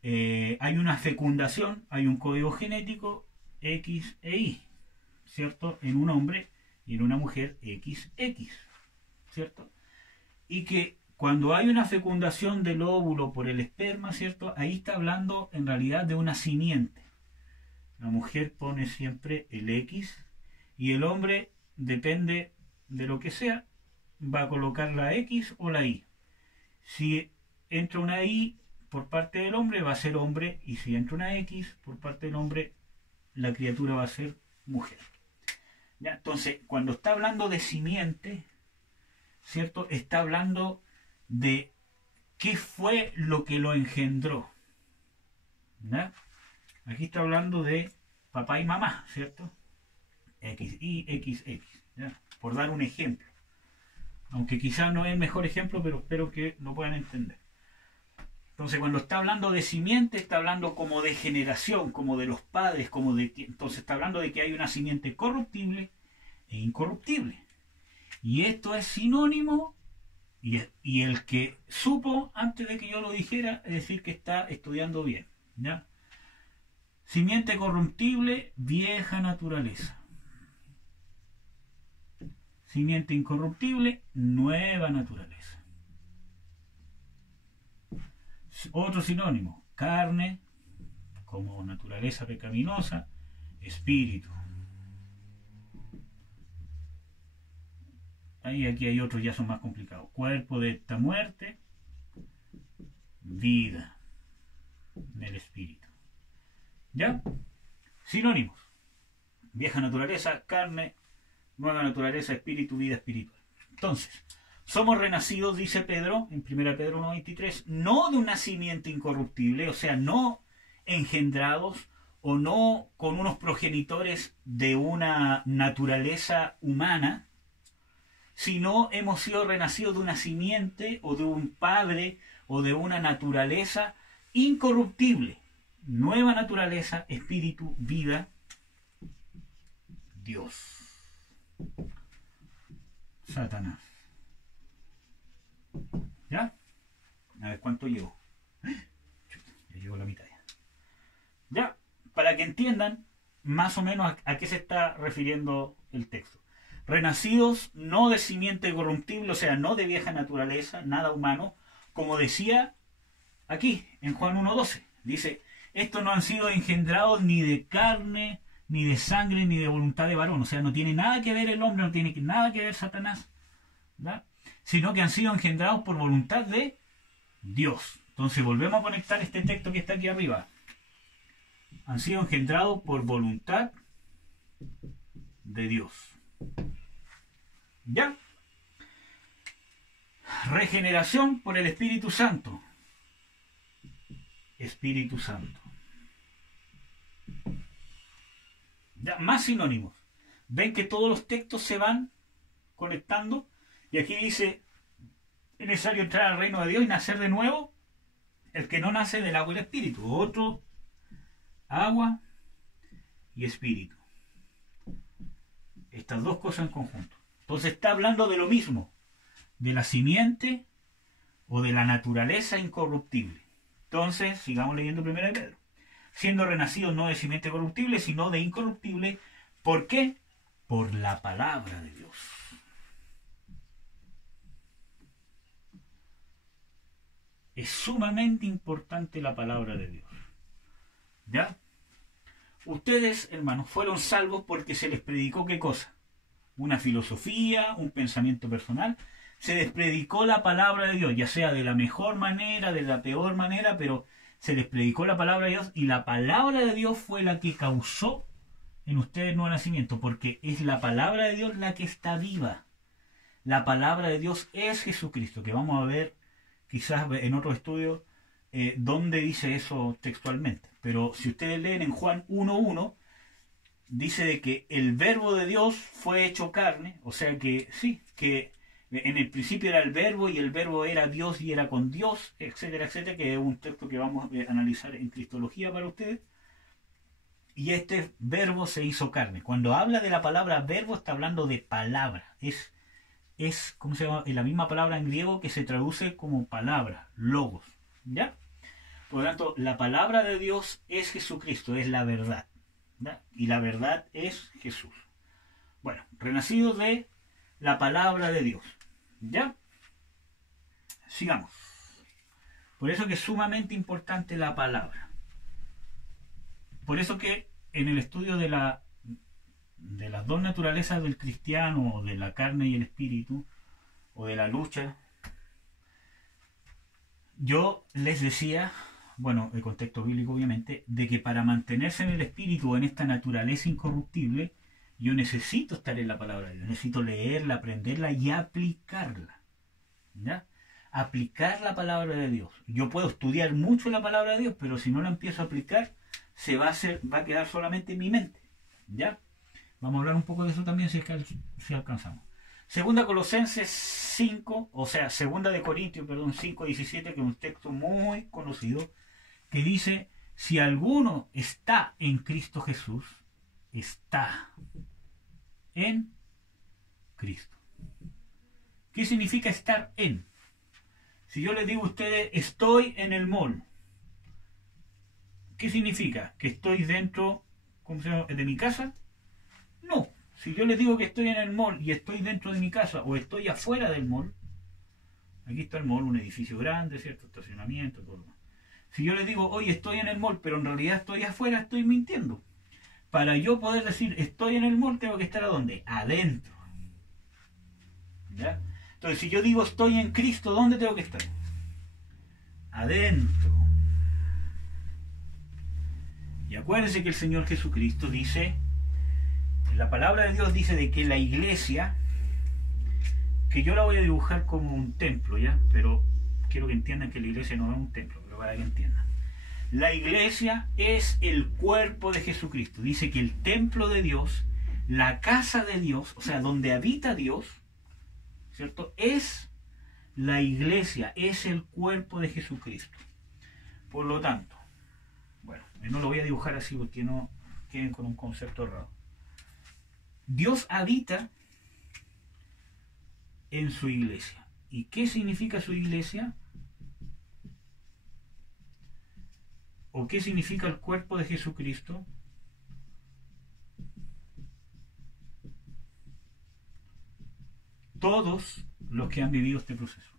hay una fecundación, hay un código genético X e Y, ¿cierto? En un hombre y en una mujer XX, ¿cierto? Y que cuando hay una fecundación del óvulo por el esperma, ¿cierto? Ahí está hablando en realidad de una simiente. La mujer pone siempre el X y el hombre, depende de lo que sea, va a colocar la X o la Y. Si entra una Y, por parte del hombre va a ser hombre, y si entra una X por parte del hombre, la criatura va a ser mujer. ¿Ya? Entonces, cuando está hablando de simiente, ¿cierto? Está hablando de qué fue lo que lo engendró. ¿Ya? Aquí está hablando de papá y mamá, ¿cierto? X, Y, X, X. ¿Ya? Por dar un ejemplo. Aunque quizás no es el mejor ejemplo, pero espero que lo puedan entender. Entonces, cuando está hablando de simiente, está hablando como de generación, como de los padres, como de... Entonces está hablando de que hay una simiente corruptible e incorruptible. Y esto es sinónimo, y el que supo antes de que yo lo dijera, es decir que está estudiando bien. ¿Ya? Simiente corruptible, vieja naturaleza. Simiente incorruptible, nueva naturaleza. Otro sinónimo, carne, como naturaleza pecaminosa, espíritu. Ahí aquí hay otros, ya son más complicados. Cuerpo de esta muerte, vida del espíritu. ¿Ya? Sinónimos. Vieja naturaleza, carne, nueva naturaleza, espíritu, vida espiritual. Entonces, somos renacidos, dice Pedro, en 1 Pedro 1:23, no de una simiente incorruptible, o sea, no engendrados o no con unos progenitores de una naturaleza humana, sino hemos sido renacidos de una simiente o de un padre o de una naturaleza incorruptible. Nueva naturaleza, espíritu, vida, Dios. Satanás. ¿Ya? A ver cuánto llevo. Ya llevo la mitad ya. Ya, para que entiendan más o menos a qué se está refiriendo el texto. Renacidos no de simiente corruptible, o sea, no de vieja naturaleza, nada humano, como decía aquí en Juan 1:12. Dice, estos no han sido engendrados ni de carne, ni de sangre, ni de voluntad de varón. O sea, no tiene nada que ver el hombre, no tiene nada que ver Satanás, ¿verdad? Sino que han sido engendrados por voluntad de Dios. Entonces volvemos a conectar este texto que está aquí arriba. Han sido engendrados por voluntad de Dios. ¿Ya? Regeneración por el Espíritu Santo. Espíritu Santo. Ya, más sinónimos. Ven que todos los textos se van conectando. Y aquí dice, es necesario entrar al reino de Dios y nacer de nuevo. El que no nace del agua y el espíritu. Otro, agua y espíritu. Estas dos cosas en conjunto. Entonces está hablando de lo mismo. De la simiente o de la naturaleza incorruptible. Entonces, sigamos leyendo 1 Pedro. Siendo renacidos no de simiente corruptible, sino de incorruptible. ¿Por qué? Por la palabra de Dios. Es sumamente importante la palabra de Dios. ¿Ya? Ustedes, hermanos, fueron salvos porque se les predicó ¿qué cosa? Una filosofía, un pensamiento personal. Se les predicó la palabra de Dios, ya sea de la mejor manera, de la peor manera, pero se les predicó la palabra de Dios y la palabra de Dios fue la que causó en ustedes nuevo nacimiento, porque es la palabra de Dios la que está viva. La palabra de Dios es Jesucristo, que vamos a ver quizás en otro estudio dónde dice eso textualmente. Pero si ustedes leen en Juan 1:1, dice de que el verbo de Dios fue hecho carne, o sea que sí, que en el principio era el verbo y el verbo era Dios y era con Dios, etcétera, etcétera, que es un texto que vamos a analizar en Cristología para ustedes. Y este verbo se hizo carne. Cuando habla de la palabra verbo está hablando de palabra. Es ¿cómo se llama? La misma palabra en griego que se traduce como palabra, logos. ¿Ya? Por lo tanto, la palabra de Dios es Jesucristo, es la verdad. ¿Ya? Y la verdad es Jesús. Bueno, renacidos de la palabra de Dios. ¿Ya? Sigamos. Por eso que es sumamente importante la palabra. Por eso que en el estudio de las dos naturalezas del cristiano, o de la carne y el espíritu, o de la lucha, yo les decía, bueno, el contexto bíblico obviamente, de que para mantenerse en el espíritu, en esta naturaleza incorruptible, yo necesito estar en la palabra de Dios, necesito leerla, aprenderla y aplicarla. ¿Ya? Aplicar la palabra de Dios. Yo puedo estudiar mucho la palabra de Dios, pero si no la empiezo a aplicar, va a quedar solamente en mi mente. ¿Ya? Vamos a hablar un poco de eso también si alcanzamos. Segunda Colosenses 5, o sea, Segunda de Corintios, perdón, 5:17, que es un texto muy conocido, que dice, si alguno está en Cristo Jesús, está en Cristo. ¿Qué significa estar en? Si yo les digo a ustedes, estoy en el mall, ¿qué significa? ¿Que estoy dentro, ¿cómo se llama?, de mi casa? No. Si yo les digo que estoy en el mall y estoy dentro de mi casa o estoy afuera del mall, aquí está el mall, un edificio grande, ¿cierto? Estacionamiento, todo lo demás. Si yo les digo, oye, estoy en el mall, pero en realidad estoy afuera, estoy mintiendo. Para yo poder decir estoy en el mall, tengo que estar ¿a dónde? Adentro. ¿Ya? Entonces, si yo digo estoy en Cristo, ¿dónde tengo que estar? Adentro. Y acuérdense que el Señor Jesucristo dice, la palabra de Dios dice de que la iglesia, que yo la voy a dibujar como un templo, ¿ya? Pero quiero que entiendan que la iglesia no es un templo, pero para que entiendan. La iglesia es el cuerpo de Jesucristo. Dice que el templo de Dios, la casa de Dios, o sea, donde habita Dios, ¿cierto?, es la iglesia, es el cuerpo de Jesucristo. Por lo tanto, bueno, no lo voy a dibujar así porque no queden con un concepto errado. Dios habita en su iglesia. ¿Y qué significa su iglesia? ¿O qué significa el cuerpo de Jesucristo? Todos los que han vivido este proceso.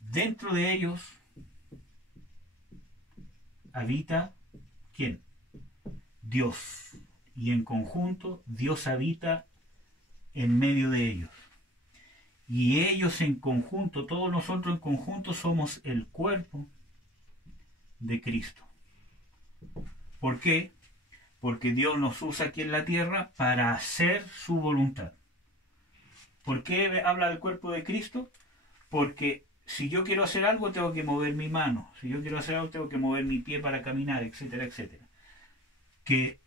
Dentro de ellos habita ¿quién? Dios. Y en conjunto Dios habita en medio de ellos. Y ellos en conjunto, todos nosotros en conjunto somos el cuerpo de Cristo. ¿Por qué? Porque Dios nos usa aquí en la tierra para hacer su voluntad. ¿Por qué habla del cuerpo de Cristo? Porque si yo quiero hacer algo tengo que mover mi mano, si yo quiero hacer algo tengo que mover mi pie para caminar, etcétera, etcétera. Que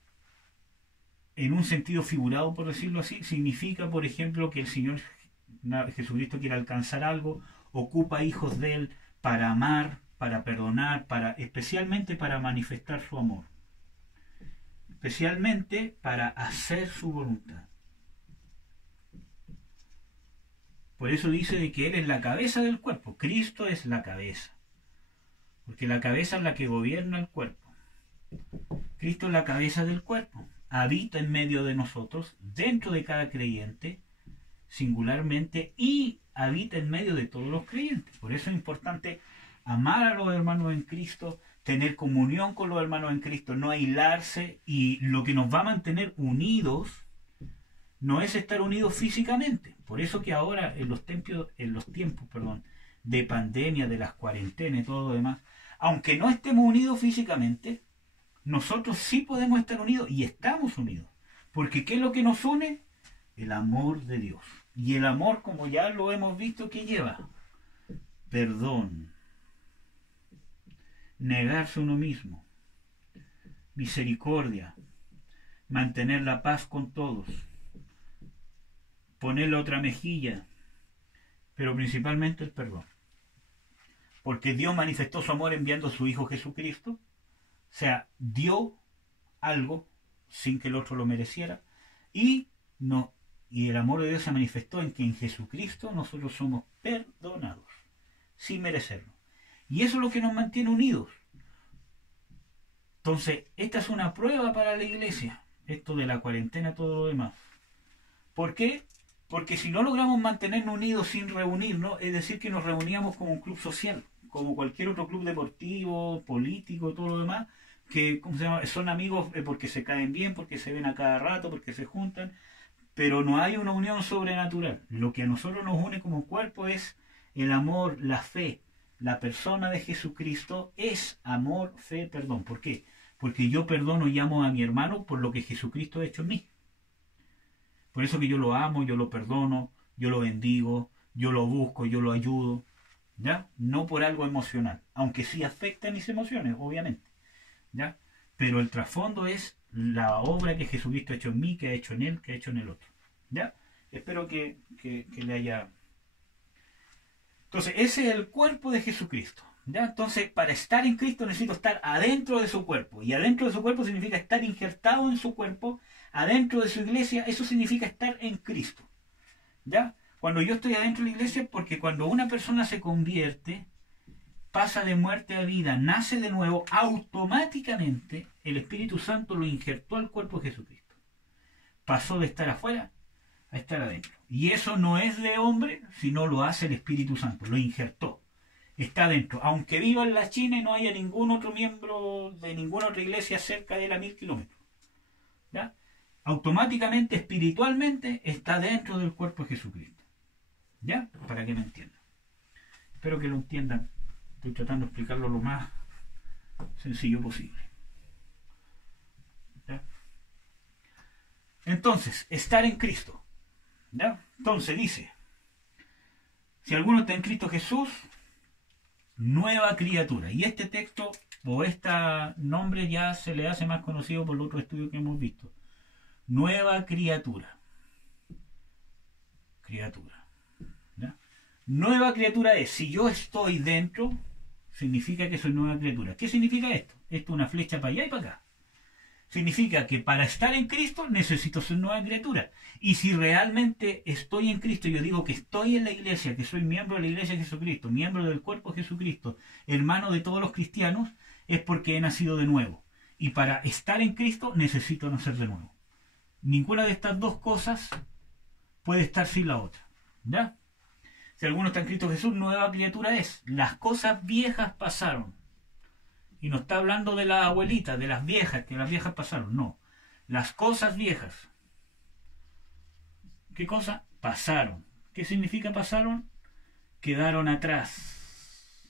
en un sentido figurado, por decirlo así, significa, por ejemplo, que el Señor Jesucristo quiere alcanzar algo, ocupa hijos de Él para amar, para perdonar, especialmente para manifestar su amor, especialmente para hacer su voluntad. Por eso dice de que Él es la cabeza del cuerpo. Cristo es la cabeza, porque la cabeza es la que gobierna el cuerpo. Cristo es la cabeza del cuerpo, habita en medio de nosotros, dentro de cada creyente, singularmente, y habita en medio de todos los creyentes. Por eso es importante amar a los hermanos en Cristo, tener comunión con los hermanos en Cristo, no aislarse, y lo que nos va a mantener unidos no es estar unidos físicamente. Por eso que ahora en los tiempos de pandemia, de las cuarentenas y todo lo demás, aunque no estemos unidos físicamente, nosotros sí podemos estar unidos y estamos unidos. Porque ¿qué es lo que nos une? El amor de Dios. Y el amor, como ya lo hemos visto, ¿qué lleva? Perdón, negarse a uno mismo, misericordia, mantener la paz con todos, poner la otra mejilla, pero principalmente el perdón. Porque Dios manifestó su amor enviando a su Hijo Jesucristo, o sea, dio algo sin que el otro lo mereciera, y el amor de Dios se manifestó en que en Jesucristo nosotros somos perdonados, sin merecerlo. Y eso es lo que nos mantiene unidos. Entonces, esta es una prueba para la iglesia, esto de la cuarentena, todo lo demás. ¿Por qué? Porque si no logramos mantenernos unidos sin reunirnos, es decir, que nos reuníamos como un club social, como cualquier otro club deportivo, político, todo lo demás, que ¿cómo se llama?, son amigos porque se caen bien, porque se ven a cada rato, porque se juntan, pero no hay una unión sobrenatural. Lo que a nosotros nos une como cuerpo es El amor, la fe, la persona de Jesucristo es amor, fe, perdón. ¿Por qué? Porque yo perdono y amo a mi hermano por lo que Jesucristo ha hecho en mí. Por eso que yo lo amo, yo lo perdono, yo lo bendigo, yo lo busco, yo lo ayudo, ¿ya? No por algo emocional, aunque sí afecta mis emociones, obviamente, ¿ya? Pero el trasfondo es la obra que Jesucristo ha hecho en mí, que ha hecho en él, que ha hecho en el otro, ¿ya? Espero que le haya... Entonces, ese es el cuerpo de Jesucristo, ¿ya? Entonces, para estar en Cristo necesito estar adentro de su cuerpo, y adentro de su cuerpo significa estar injertado en su cuerpo, adentro de su iglesia, eso significa estar en Cristo, ¿ya? Cuando yo estoy adentro de la iglesia, porque cuando una persona se convierte, pasa de muerte a vida, nace de nuevo, automáticamente el Espíritu Santo lo injertó al cuerpo de Jesucristo. Pasó de estar afuera a estar adentro. Y eso no es de hombre, sino lo hace el Espíritu Santo, lo injertó. Está adentro. Aunque viva en la China y no haya ningún otro miembro de ninguna otra iglesia cerca de él a 1000 kilómetros, ¿ya? Automáticamente, espiritualmente, está dentro del cuerpo de Jesucristo. ¿Ya? Para que me entiendan. Espero que lo entiendan. Estoy tratando de explicarlo lo más sencillo posible. ¿Ya? Entonces, estar en Cristo. ¿Ya? Entonces dice, si alguno está en Cristo Jesús, nueva criatura. Y este texto o este nombre ya se le hace más conocido por el otro estudio que hemos visto. Nueva criatura. Criatura. ¿Ya? Nueva criatura es, si yo estoy dentro, significa que soy nueva criatura. ¿Qué significa esto? Esto es una flecha para allá y para acá. Significa que para estar en Cristo necesito ser nueva criatura. Y si realmente estoy en Cristo, yo digo que estoy en la iglesia, que soy miembro de la iglesia de Jesucristo, miembro del cuerpo de Jesucristo, hermano de todos los cristianos, es porque he nacido de nuevo. Y para estar en Cristo necesito nacer de nuevo. Ninguna de estas dos cosas puede estar sin la otra. ¿Ya? Si alguno está en Cristo Jesús, nueva criatura es. Las cosas viejas pasaron. Y no está hablando de la abuelita, de las viejas, que las viejas pasaron. No. Las cosas viejas. ¿Qué cosa? Pasaron. ¿Qué significa pasaron? Quedaron atrás.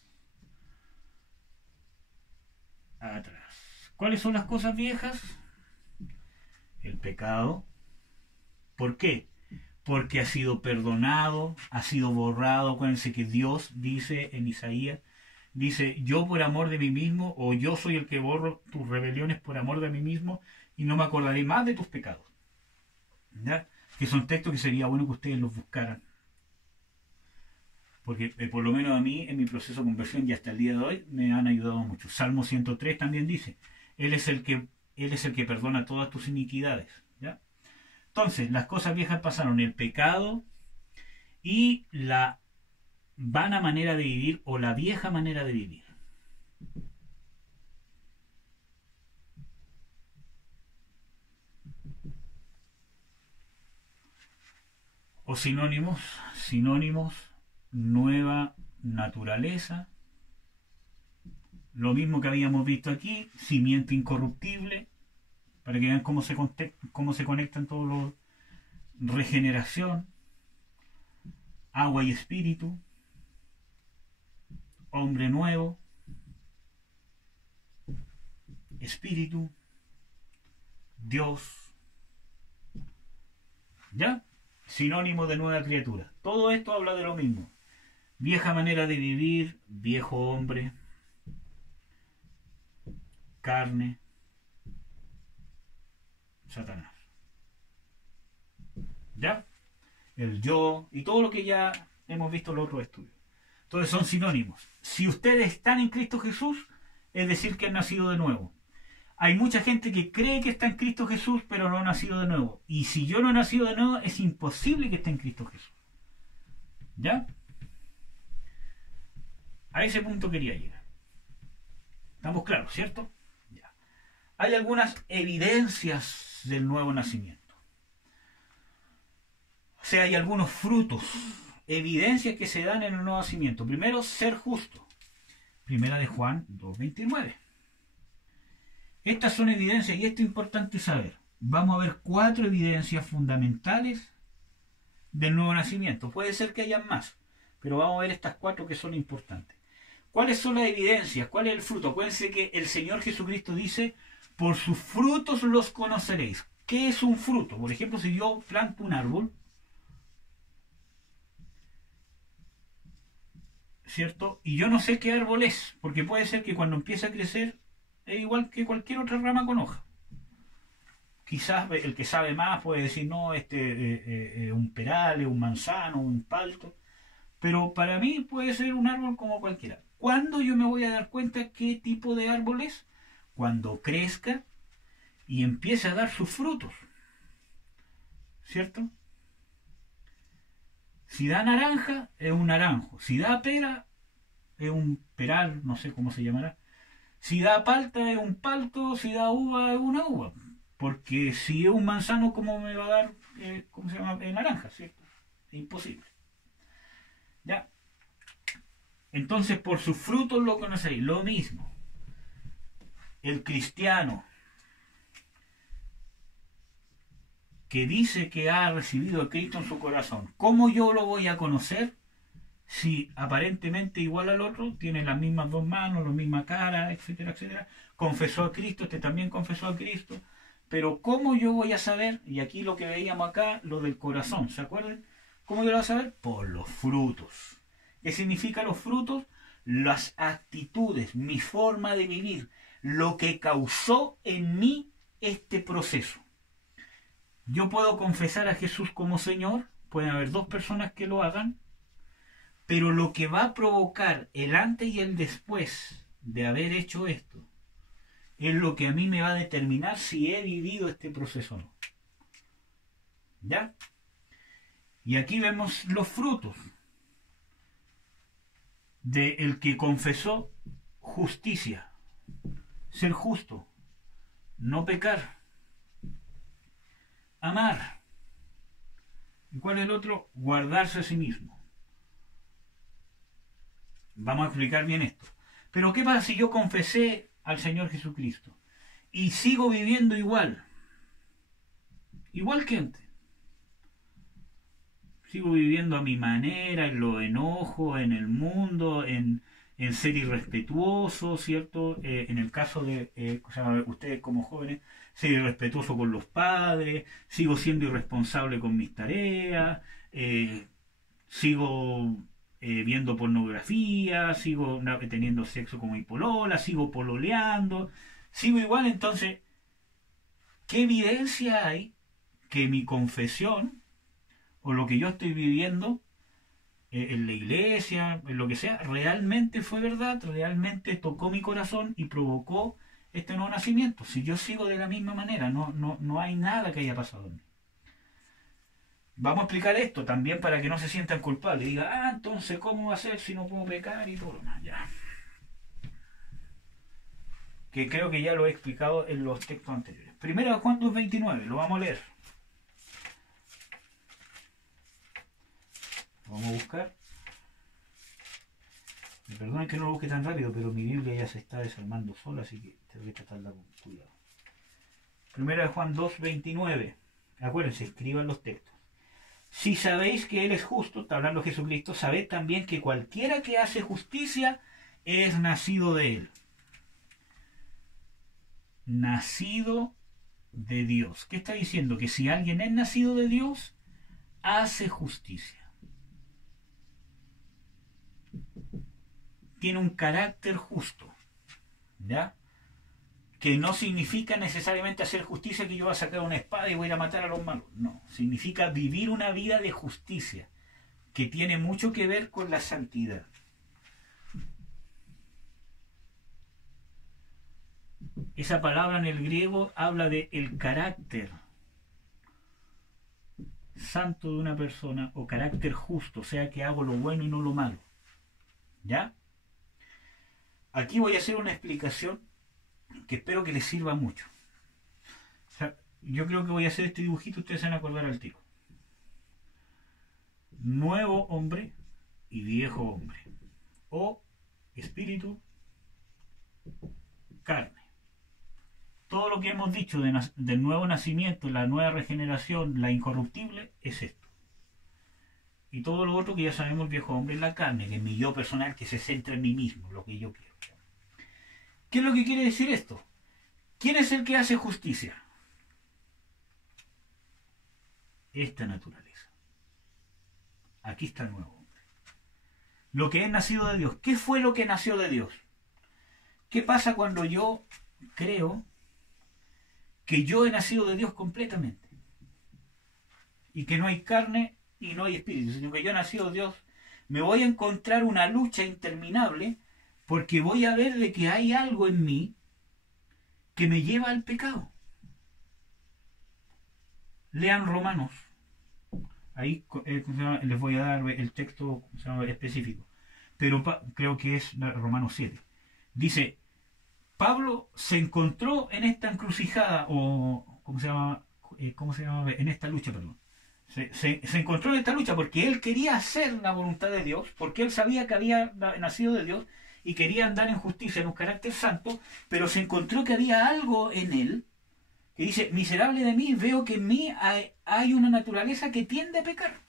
Atrás. ¿Cuáles son las cosas viejas? El pecado. ¿Por qué? Porque ha sido perdonado, ha sido borrado. Acuérdense que Dios dice en Isaías, dice, yo por amor de mí mismo, o yo soy el que borro tus rebeliones por amor de mí mismo, y no me acordaré más de tus pecados. ¿Ya? Que son textos que sería bueno que ustedes los buscaran. Porque por lo menos a mí, en mi proceso de conversión y hasta el día de hoy, me han ayudado mucho. Salmo 103 también dice, Él es el que perdona todas tus iniquidades. ¿Ya? Entonces, las cosas viejas pasaron, el pecado y la vana manera de vivir o la vieja manera de vivir. O sinónimos, nueva naturaleza, lo mismo que habíamos visto aquí, simiente incorruptible, para que vean cómo se conectan todos los... Regeneración, agua y espíritu, hombre nuevo, espíritu, Dios, ¿ya? Sinónimo de nueva criatura. Todo esto habla de lo mismo. Vieja manera de vivir, viejo hombre, carne, Satanás. ¿Ya? El yo y todo lo que ya hemos visto en los otros estudios. Entonces son sinónimos. Si ustedes están en Cristo Jesús, es decir que han nacido de nuevo. Hay mucha gente que cree que está en Cristo Jesús, pero no ha nacido de nuevo. Y si yo no he nacido de nuevo, es imposible que esté en Cristo Jesús. ¿Ya? A ese punto quería llegar. ¿Estamos claros, cierto? Ya. Hay algunas evidencias del nuevo nacimiento. O sea, hay algunos frutos, evidencias que se dan en el nuevo nacimiento. Primero, ser justo. Primera de Juan 2:29. Estas son evidencias, y esto es importante saber. Vamos a ver 4 evidencias fundamentales del nuevo nacimiento. Puede ser que haya más, Pero vamos a ver estas cuatro que son importantes. ¿Cuáles son las evidencias? ¿Cuál es el fruto? Acuérdense que el Señor Jesucristo dice, por sus frutos los conoceréis. ¿Qué es un fruto? Por ejemplo, si yo planto un árbol, ¿cierto? Y yo no sé qué árbol es, porque puede ser que cuando empiece a crecer es igual que cualquier otra rama con hoja. Quizás el que sabe más puede decir, no, un peral, un manzano, un palto. Pero para mí puede ser un árbol como cualquiera. ¿Cuándo yo me voy a dar cuenta qué tipo de árbol es? Cuando crezca y empiece a dar sus frutos. ¿Cierto? Si da naranja, es un naranjo. Si da pera, es un peral, no sé cómo se llamará. Si da palta, es un palto. Si da uva, es una uva. Porque si es un manzano, ¿cómo me va a dar, cómo se llama, naranja? ¿Cierto? Es imposible. ¿Ya? Entonces, por sus frutos lo conocéis. Lo mismo. El cristiano que dice que ha recibido a Cristo en su corazón, ¿cómo yo lo voy a conocer si aparentemente igual al otro, tiene las mismas dos manos, la misma cara, etcétera, etcétera? Confesó a Cristo, este también confesó a Cristo, pero ¿cómo yo voy a saber? Y aquí lo que veíamos acá, lo del corazón, ¿se acuerdan? ¿Cómo yo lo voy a saber? Por los frutos. ¿Qué significa los frutos? Las actitudes, mi forma de vivir, lo que causó en mí este proceso. Yo puedo confesar a Jesús como Señor, pueden haber dos personas que lo hagan, pero lo que va a provocar el antes y el después de haber hecho esto es lo que a mí me va a determinar si he vivido este proceso o no. ¿Ya? Y aquí vemos los frutos de el que confesó justicia, ser justo, no pecar, amar. ¿Y cuál es el otro? Guardarse a sí mismo. Vamos a explicar bien esto. Pero ¿qué pasa si yo confesé al Señor Jesucristo y sigo viviendo igual? Igual que antes. Sigo viviendo a mi manera, en lo enojo, en el mundo, en ser irrespetuoso, ¿cierto? En el caso de ustedes como jóvenes, ser irrespetuoso con los padres, sigo siendo irresponsable con mis tareas, sigo viendo pornografía, sigo teniendo sexo con mi polola, sigo pololeando, sigo igual. Entonces, ¿qué evidencia hay que mi confesión o lo que yo estoy viviendo en la iglesia, en lo que sea, realmente fue verdad, realmente tocó mi corazón y provocó este nuevo nacimiento? Si yo sigo de la misma manera, no hay nada que haya pasado en mí. Vamos a explicar esto también para que no se sientan culpables. Diga, entonces, ¿cómo va a ser si no puedo pecar y todo lo demás? Ya. Que creo que ya lo he explicado en los textos anteriores. Primero Juan 2:29, lo vamos a leer. Vamos a buscar. Me perdonen que no lo busque tan rápido, pero mi Biblia ya se está desarmando sola, así que tengo que tratarla con cuidado. Primero de Juan 2:29. Acuérdense, escriban los textos. Si sabéis que Él es justo, está hablando Jesucristo, sabed también que cualquiera que hace justicia es nacido de Él. Nacido de Dios. ¿Qué está diciendo? Que si alguien es nacido de Dios, hace justicia. Tiene un carácter justo, ¿ya? Que no significa necesariamente hacer justicia, que yo voy a sacar una espada y voy a ir a matar a los malos. No, significa vivir una vida de justicia, que tiene mucho que ver con la santidad. Esa palabra en el griego habla de el carácter santo de una persona, o carácter justo, o sea que hago lo bueno y no lo malo. ¿Ya? Aquí voy a hacer una explicación que espero que les sirva mucho. O sea, yo creo que voy a hacer este dibujito, ustedes se van a acordar al tiro. Nuevo hombre y viejo hombre. O espíritu, carne. Todo lo que hemos dicho del nuevo nacimiento, la nueva regeneración, la incorruptible, es esto. y todo lo otro que ya sabemos, el viejo hombre en la carne, que es mi yo personal, que se centra en mí mismo, lo que yo quiero. ¿Qué es lo que quiere decir esto? ¿Quién es el que hace justicia? Esta naturaleza. Aquí está el nuevo hombre. Lo que es nacido de Dios. ¿Qué fue lo que nació de Dios? ¿Qué pasa cuando yo creo que yo he nacido de Dios completamente? Y que no hay carne y no hay espíritu, sino que yo he nacido de Dios. Me voy a encontrar una lucha interminable porque voy a ver de que hay algo en mí que me lleva al pecado. Lean Romanos. Ahí les voy a dar el texto específico. Pero creo que es Romanos 7. Dice, Pablo se encontró en esta encrucijada, o ¿cómo se llama? En esta lucha, perdón. Se encontró en esta lucha porque él quería hacer la voluntad de Dios, porque él sabía que había nacido de Dios y quería andar en justicia, en un carácter santo, pero se encontró que había algo en él que dice, miserable de mí, veo que en mí hay una naturaleza que tiende a pecar,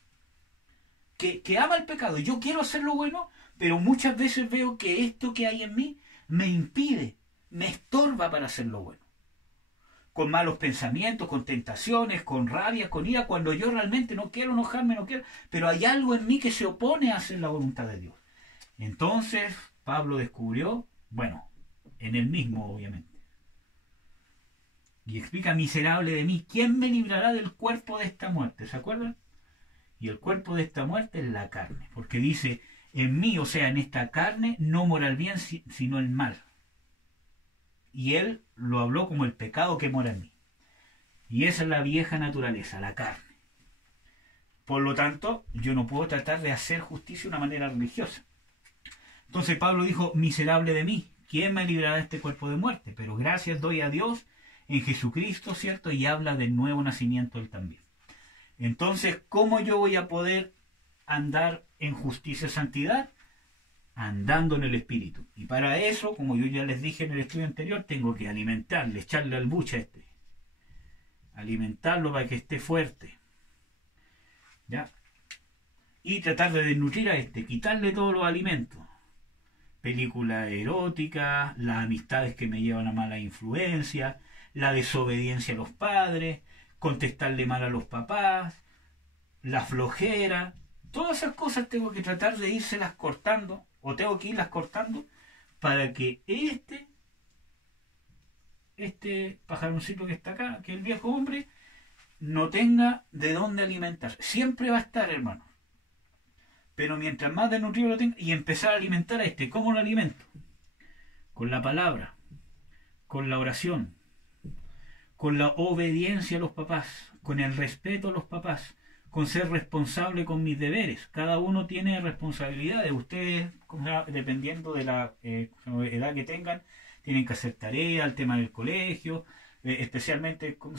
que ama el pecado. Yo quiero hacer lo bueno, pero muchas veces veo que esto que hay en mí me impide, me estorba para hacer lo bueno. Con malos pensamientos, con tentaciones, con rabia, con ira, cuando yo realmente no quiero enojarme, no quiero, pero hay algo en mí que se opone a hacer la voluntad de Dios. Entonces Pablo descubrió, bueno, en él mismo obviamente, y explica, miserable de mí, ¿quién me librará del cuerpo de esta muerte? ¿Se acuerdan? Y el cuerpo de esta muerte es la carne, porque dice, en mí, o sea, en esta carne, no mora el bien, sino el mal. Y él lo habló como el pecado que mora en mí. Y esa es la vieja naturaleza, la carne. Por lo tanto, yo no puedo tratar de hacer justicia de una manera religiosa. Entonces Pablo dijo, miserable de mí, ¿quién me librará de este cuerpo de muerte? Pero gracias doy a Dios en Jesucristo, ¿cierto? Y habla del nuevo nacimiento él también. Entonces, ¿cómo yo voy a poder andar en justicia y santidad? Andando en el Espíritu. Y para eso, como yo ya les dije en el estudio anterior, tengo que alimentarle, echarle al buche alimentarlo para que esté fuerte, ¿ya? Y tratar de desnutrir a quitarle todos los alimentos, películas eróticas, las amistades que me llevan a mala influencia, la desobediencia a los padres, contestarle mal a los papás, la flojera, todas esas cosas tengo que tratar de írselas cortando, o tengo que irlas cortando, para que este pajaroncito que está acá, que el viejo hombre, no tenga de dónde alimentar. Siempre va a estar, hermano. Pero mientras más desnutrido lo tenga, y empezar a alimentar a ¿cómo lo alimento? Con la palabra, con la oración, con la obediencia a los papás, con el respeto a los papás, con ser responsable con mis deberes. Cada uno tiene responsabilidades. Ustedes, dependiendo de la edad que tengan, tienen que hacer tarea, el tema del colegio, especialmente con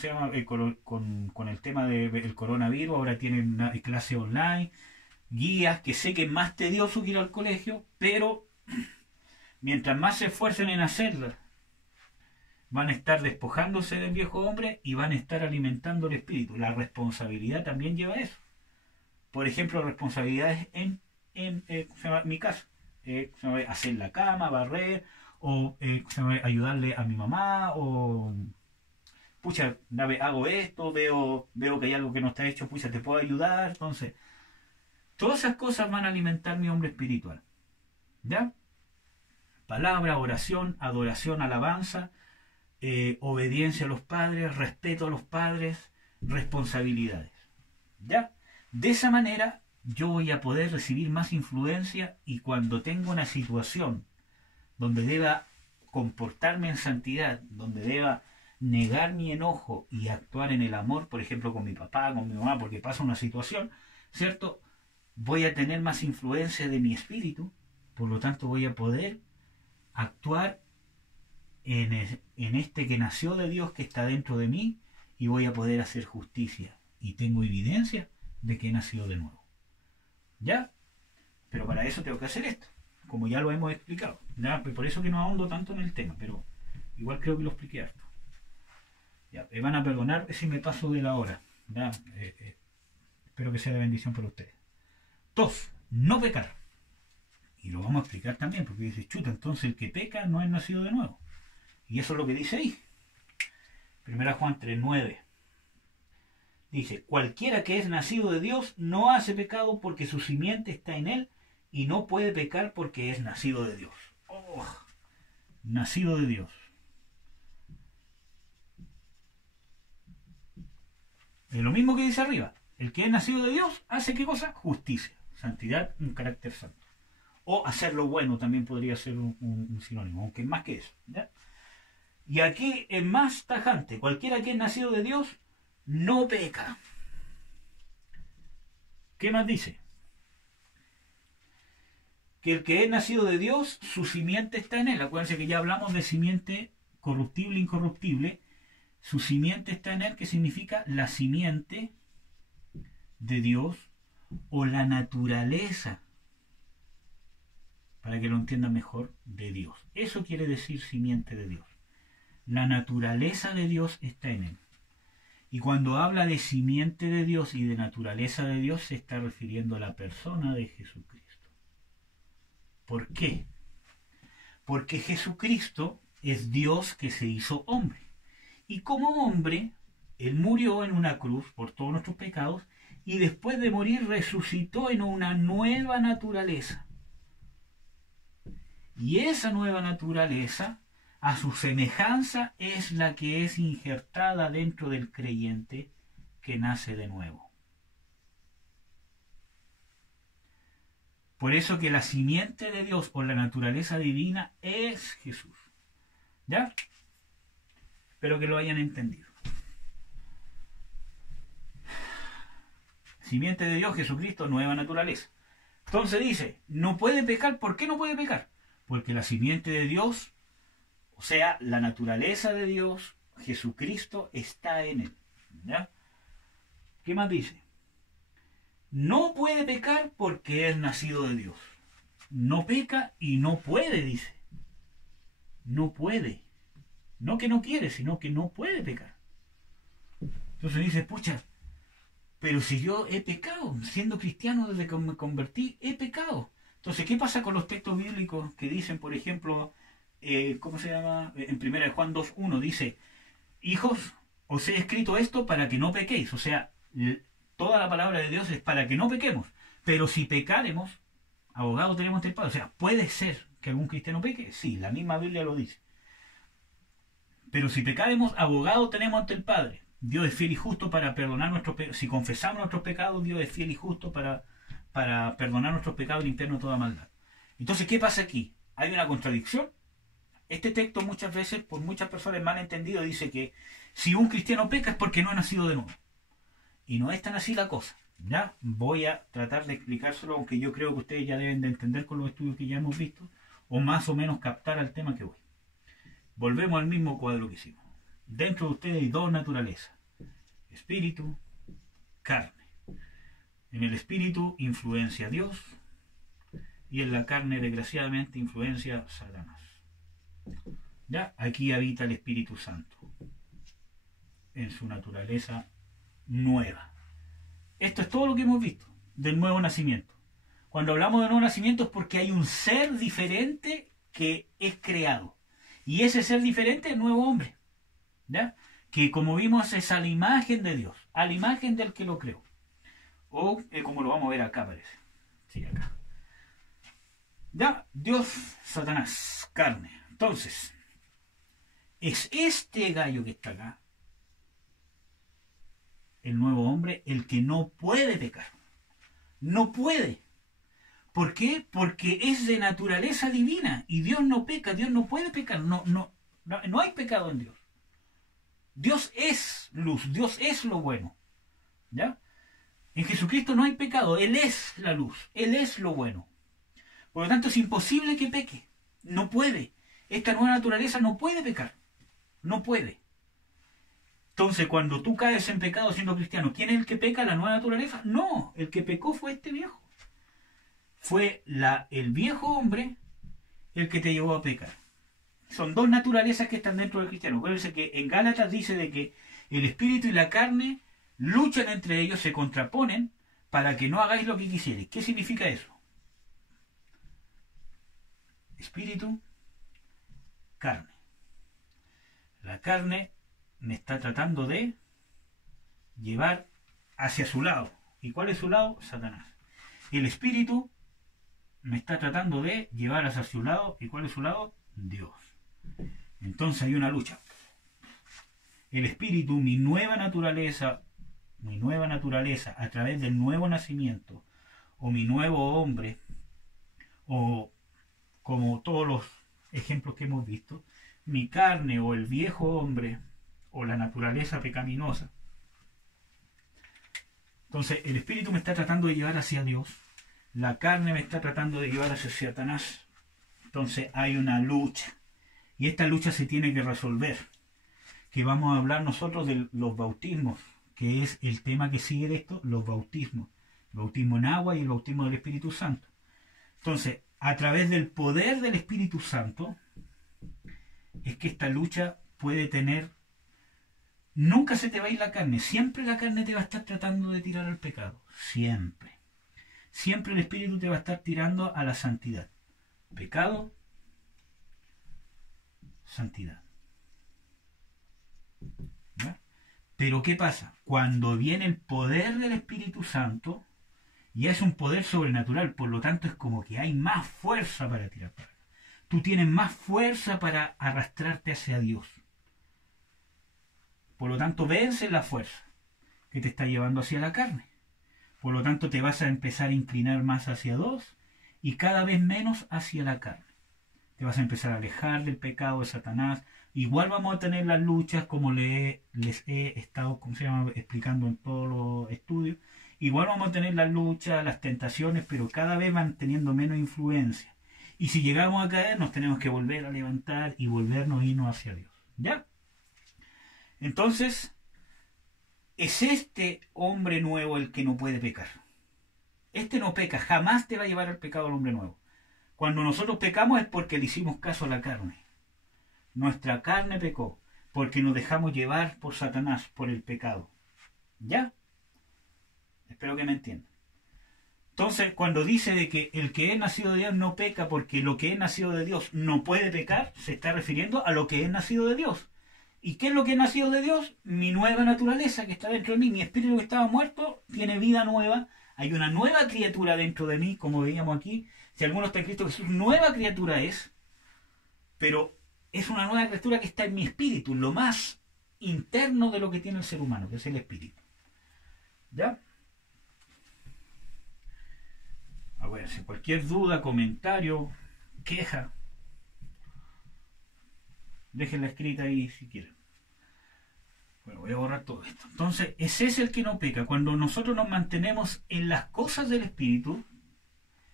el tema del coronavirus. Ahora tienen una clase online, guías, que sé que es más tedioso que ir al colegio, pero mientras más se esfuercen en hacerlas, van a estar despojándose del viejo hombre y van a estar alimentando el espíritu. La responsabilidad también lleva a eso. Por ejemplo, responsabilidades en mi casa. Hacer la cama, barrer, o ayudarle a mi mamá, o pucha, hago esto, veo que hay algo que no está hecho, pucha, te puedo ayudar. Entonces, todas esas cosas van a alimentar mi hombre espiritual. ¿Ya? Palabra, oración, adoración, alabanza, obediencia a los padres, respeto a los padres, responsabilidades. ¿Ya? De esa manera yo voy a poder recibir más influencia, y cuando tengo una situación donde deba comportarme en santidad, donde deba negar mi enojo y actuar en el amor, por ejemplo con mi papá, con mi mamá, porque pasa una situación, ¿cierto? Voy a tener más influencia de mi espíritu, por lo tanto voy a poder actuar en este que nació de Dios, que está dentro de mí, y voy a poder hacer justicia, y tengo evidencia de que he nacido de nuevo. ¿Ya? Pero para eso tengo que hacer esto, como ya lo hemos explicado. ¿Ya? Por eso que no ahondo tanto en el tema, pero igual creo que lo expliqué harto. Ya, me van a perdonar si me paso de la hora. ¿Ya? Espero que sea de bendición para ustedes. 2. No pecar. Y lo vamos a explicar también, porque dice, chuta, entonces el que peca no es nacido de nuevo. Y eso es lo que dice ahí. 1 Juan 3:9. Dice, cualquiera que es nacido de Dios no hace pecado porque su simiente está en él y no puede pecar porque es nacido de Dios. Oh, nacido de Dios. Es lo mismo que dice arriba. El que es nacido de Dios hace ¿qué cosa? Justicia, santidad, un carácter santo. O hacer lo bueno también podría ser un sinónimo, aunque es más que eso. ¿Ya? Y aquí es más tajante. Cualquiera que es nacido de Dios no peca. ¿Qué más dice? Que el que es nacido de Dios, su simiente está en él. Acuérdense que ya hablamos de simiente corruptible e incorruptible. Su simiente está en él, que significa la simiente de Dios o la naturaleza, para que lo entiendan mejor, de Dios. Eso quiere decir simiente de Dios. La naturaleza de Dios está en él. Y cuando habla de simiente de Dios y de naturaleza de Dios, se está refiriendo a la persona de Jesucristo. ¿Por qué? Porque Jesucristo es Dios que se hizo hombre. Y como hombre, Él murió en una cruz por todos nuestros pecados y después de morir resucitó en una nueva naturaleza. Y esa nueva naturaleza, a su semejanza, es la que es injertada dentro del creyente que nace de nuevo. Por eso que la simiente de Dios o la naturaleza divina es Jesús. ¿Ya? Espero que lo hayan entendido. Simiente de Dios, Jesucristo, nueva naturaleza. Entonces dice, no puede pecar. ¿Por qué no puede pecar? Porque la simiente de Dios, o sea, la naturaleza de Dios, Jesucristo, está en él. ¿Ya? ¿Qué más dice? No puede pecar porque es nacido de Dios. No peca y no puede, dice. No puede. No que no quiere, sino que no puede pecar. Entonces dice, pucha, pero si yo he pecado, siendo cristiano desde que me convertí, he pecado. Entonces, ¿qué pasa con los textos bíblicos que dicen, por ejemplo, ¿cómo se llama? En 1 Juan 2:1 dice, hijos, os he escrito esto para que no pequéis. O sea, toda la palabra de Dios es para que no pequemos. Pero si pecaremos, abogado tenemos ante el Padre. O sea, ¿puede ser que algún cristiano peque? Sí, la misma Biblia lo dice. Pero si pecaremos, abogado tenemos ante el Padre. Dios es fiel y justo para perdonar nuestros pecados. Si confesamos nuestros pecados, Dios es fiel y justo para perdonar nuestros pecados y limpiarnos toda maldad. Entonces, ¿qué pasa aquí? ¿Hay una contradicción? Este texto muchas veces, por muchas personas mal entendido, dice que si un cristiano peca es porque no ha nacido de nuevo. Y no es tan así la cosa. ¿Ya? Voy a tratar de explicárselo, aunque yo creo que ustedes ya deben de entender con los estudios que ya hemos visto, o más o menos captar al tema que voy. Volvemos al mismo cuadro que hicimos. Dentro de ustedes hay dos naturalezas. Espíritu, carne. En el espíritu influencia Dios y en la carne desgraciadamente influencia Satanás. ¿Ya? Aquí habita el Espíritu Santo en su naturaleza nueva. Esto es todo lo que hemos visto del nuevo nacimiento. Cuando hablamos de nuevo nacimiento es porque hay un ser diferente que es creado. Y ese ser diferente es el nuevo hombre. ¿Ya? Que como vimos es a la imagen de Dios, a la imagen del que lo creó. O como lo vamos a ver acá parece. Sí, acá. Ya, Dios, Satanás, carne. Entonces, es este gallo que está acá, el nuevo hombre, el que no puede pecar. No puede. ¿Por qué? Porque es de naturaleza divina y Dios no peca, Dios no puede pecar. No hay pecado en Dios. Dios es luz, Dios es lo bueno. ¿Ya? En Jesucristo no hay pecado, Él es la luz, Él es lo bueno. Por lo tanto es imposible que peque, no puede. Esta nueva naturaleza no puede pecar, no puede. Entonces cuando tú caes en pecado siendo cristiano, ¿quién es el que peca? ¿La nueva naturaleza? No, el que pecó fue este viejo. Fue el viejo hombre el que te llevó a pecar. Son dos naturalezas que están dentro del cristiano. Acuérdense que en Gálatas dice de que el espíritu y la carne luchan entre ellos, se contraponen para que no hagáis lo que quisierais. ¿Qué significa eso? Espíritu, carne. La carne me está tratando de llevar hacia su lado. ¿Y cuál es su lado? Satanás. El espíritu me está tratando de llevar hacia su lado. ¿Y cuál es su lado? Dios. Entonces hay una lucha. El espíritu, mi nueva naturaleza a través del nuevo nacimiento, o mi nuevo hombre, o como todos los ejemplos que hemos visto, mi carne o el viejo hombre o la naturaleza pecaminosa. Entonces el espíritu me está tratando de llevar hacia Dios, la carne me está tratando de llevar hacia Satanás. Entonces hay una lucha, y esta lucha se tiene que resolver, que vamos a hablar nosotros de los bautismos, que es el tema que sigue de esto, los bautismos, el bautismo en agua y el bautismo del Espíritu Santo. Entonces, a través del poder del Espíritu Santo, es que esta lucha puede tener, nunca se te va a ir la carne, siempre la carne te va a estar tratando de tirar al pecado, siempre. Siempre el Espíritu te va a estar tirando a la santidad. Pecado, santidad. ¿Ya? Pero ¿qué pasa? Cuando viene el poder del Espíritu Santo, ya es un poder sobrenatural, por lo tanto es como que hay más fuerza para tirar para acá. Tú tienes más fuerza para arrastrarte hacia Dios. Por lo tanto, vence la fuerza que te está llevando hacia la carne. Por lo tanto, te vas a empezar a inclinar más hacia Dios y cada vez menos hacia la carne. Te vas a empezar a alejar del pecado de Satanás. Igual vamos a tener las luchas como les he estado explicando en todos los estudios. Igual vamos a tener las luchas, las tentaciones, pero cada vez van teniendo menos influencia. Y si llegamos a caer, nos tenemos que volver a levantar y volvernos a irnos hacia Dios. ¿Ya? Entonces, es este hombre nuevo el que no puede pecar. Este no peca, jamás te va a llevar al pecado el hombre nuevo. Cuando nosotros pecamos es porque le hicimos caso a la carne. Nuestra carne pecó, porque nos dejamos llevar por Satanás, por el pecado. ¿Ya? Espero que me entiendan. Entonces, cuando dice de que el que es nacido de Dios no peca porque lo que es nacido de Dios no puede pecar, se está refiriendo a lo que es nacido de Dios. ¿Y qué es lo que es nacido de Dios? Mi nueva naturaleza que está dentro de mí, mi espíritu que estaba muerto, tiene vida nueva. Hay una nueva criatura dentro de mí, como veíamos aquí. Si alguno está en Cristo Jesús, nueva criatura es, pero es una nueva criatura que está en mi espíritu, lo más interno de lo que tiene el ser humano, que es el espíritu. ¿Ya? Acuérdense, cualquier duda, comentario, queja, déjenla escrita ahí si quieren. Bueno, voy a borrar todo esto. Entonces, ese es el que no peca. Cuando nosotros nos mantenemos en las cosas del espíritu,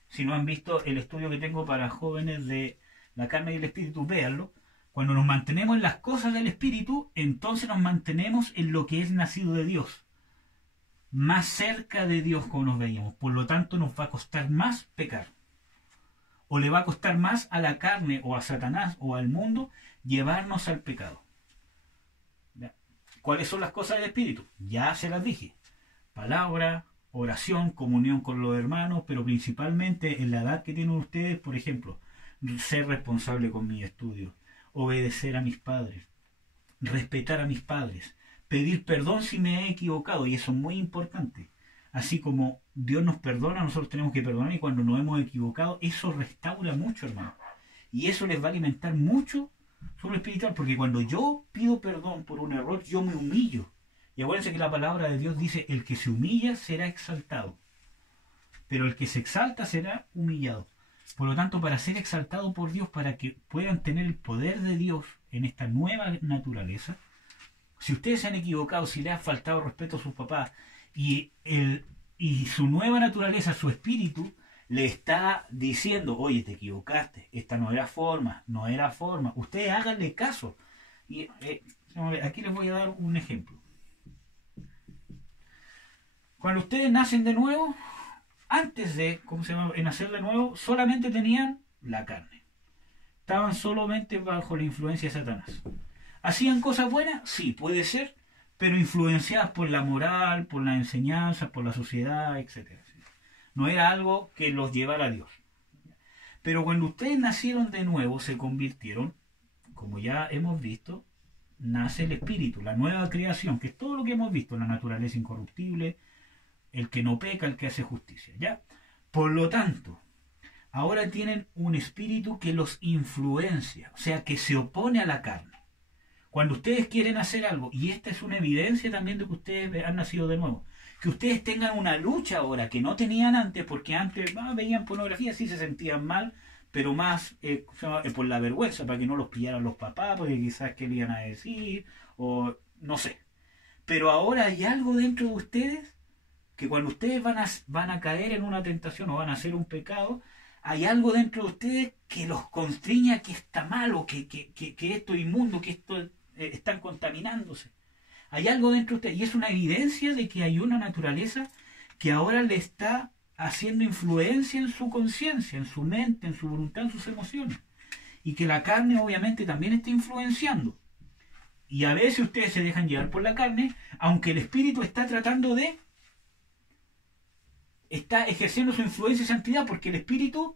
si no han visto el estudio que tengo para jóvenes de la carne y el espíritu, véanlo. Cuando nos mantenemos en las cosas del espíritu, entonces nos mantenemos en lo que es nacido de Dios. Más cerca de Dios, como nos veíamos. Por lo tanto, nos va a costar más pecar. O le va a costar más a la carne o a Satanás o al mundo llevarnos al pecado. ¿Ya? ¿Cuáles son las cosas del espíritu? Ya se las dije. Palabra, oración, comunión con los hermanos, pero principalmente en la edad que tienen ustedes, por ejemplo, ser responsable con mis estudios, obedecer a mis padres, respetar a mis padres, pedir perdón si me he equivocado, y eso es muy importante. Así como Dios nos perdona, nosotros tenemos que perdonar, y cuando nos hemos equivocado, eso restaura mucho, hermano. Y eso les va a alimentar mucho sobre lo espiritual, porque cuando yo pido perdón por un error, yo me humillo. Y acuérdense que la palabra de Dios dice, el que se humilla será exaltado, pero el que se exalta será humillado. Por lo tanto, para ser exaltado por Dios, para que puedan tener el poder de Dios en esta nueva naturaleza, si ustedes se han equivocado, si les ha faltado respeto a sus papás, y su nueva naturaleza, su espíritu, le está diciendo, oye, te equivocaste, esta no era forma, ustedes háganle caso. Y aquí les voy a dar un ejemplo. Cuando ustedes nacen de nuevo, antes de nacer de nuevo, solamente tenían la carne. Estaban solamente bajo la influencia de Satanás. ¿Hacían cosas buenas? Sí, puede ser, pero influenciadas por la moral, por la enseñanza, por la sociedad, etcétera. No era algo que los llevara a Dios. Pero cuando ustedes nacieron de nuevo, se convirtieron, como ya hemos visto, nace el espíritu, la nueva creación, que es todo lo que hemos visto, la naturaleza incorruptible, el que no peca, el que hace justicia. ¿Ya? Por lo tanto, ahora tienen un espíritu que los influencia, o sea, que se opone a la carne. Cuando ustedes quieren hacer algo, y esta es una evidencia también de que ustedes han nacido de nuevo, que ustedes tengan una lucha ahora que no tenían antes, porque antes veían pornografía, sí se sentían mal, pero más por la vergüenza, para que no los pillaran los papás, porque quizás qué le iban a decir, o no sé. Pero ahora hay algo dentro de ustedes que cuando ustedes van a caer en una tentación o van a hacer un pecado, hay algo dentro de ustedes que los constriña que está malo, que esto es inmundo, que esto están contaminándose. Hay algo dentro de ustedes y es una evidencia de que hay una naturaleza que ahora le está haciendo influencia en su conciencia, en su mente, en su voluntad, en sus emociones. Y que la carne obviamente también está influenciando. Y a veces ustedes se dejan llevar por la carne, aunque el espíritu está tratando de... está ejerciendo su influencia y santidad, porque el espíritu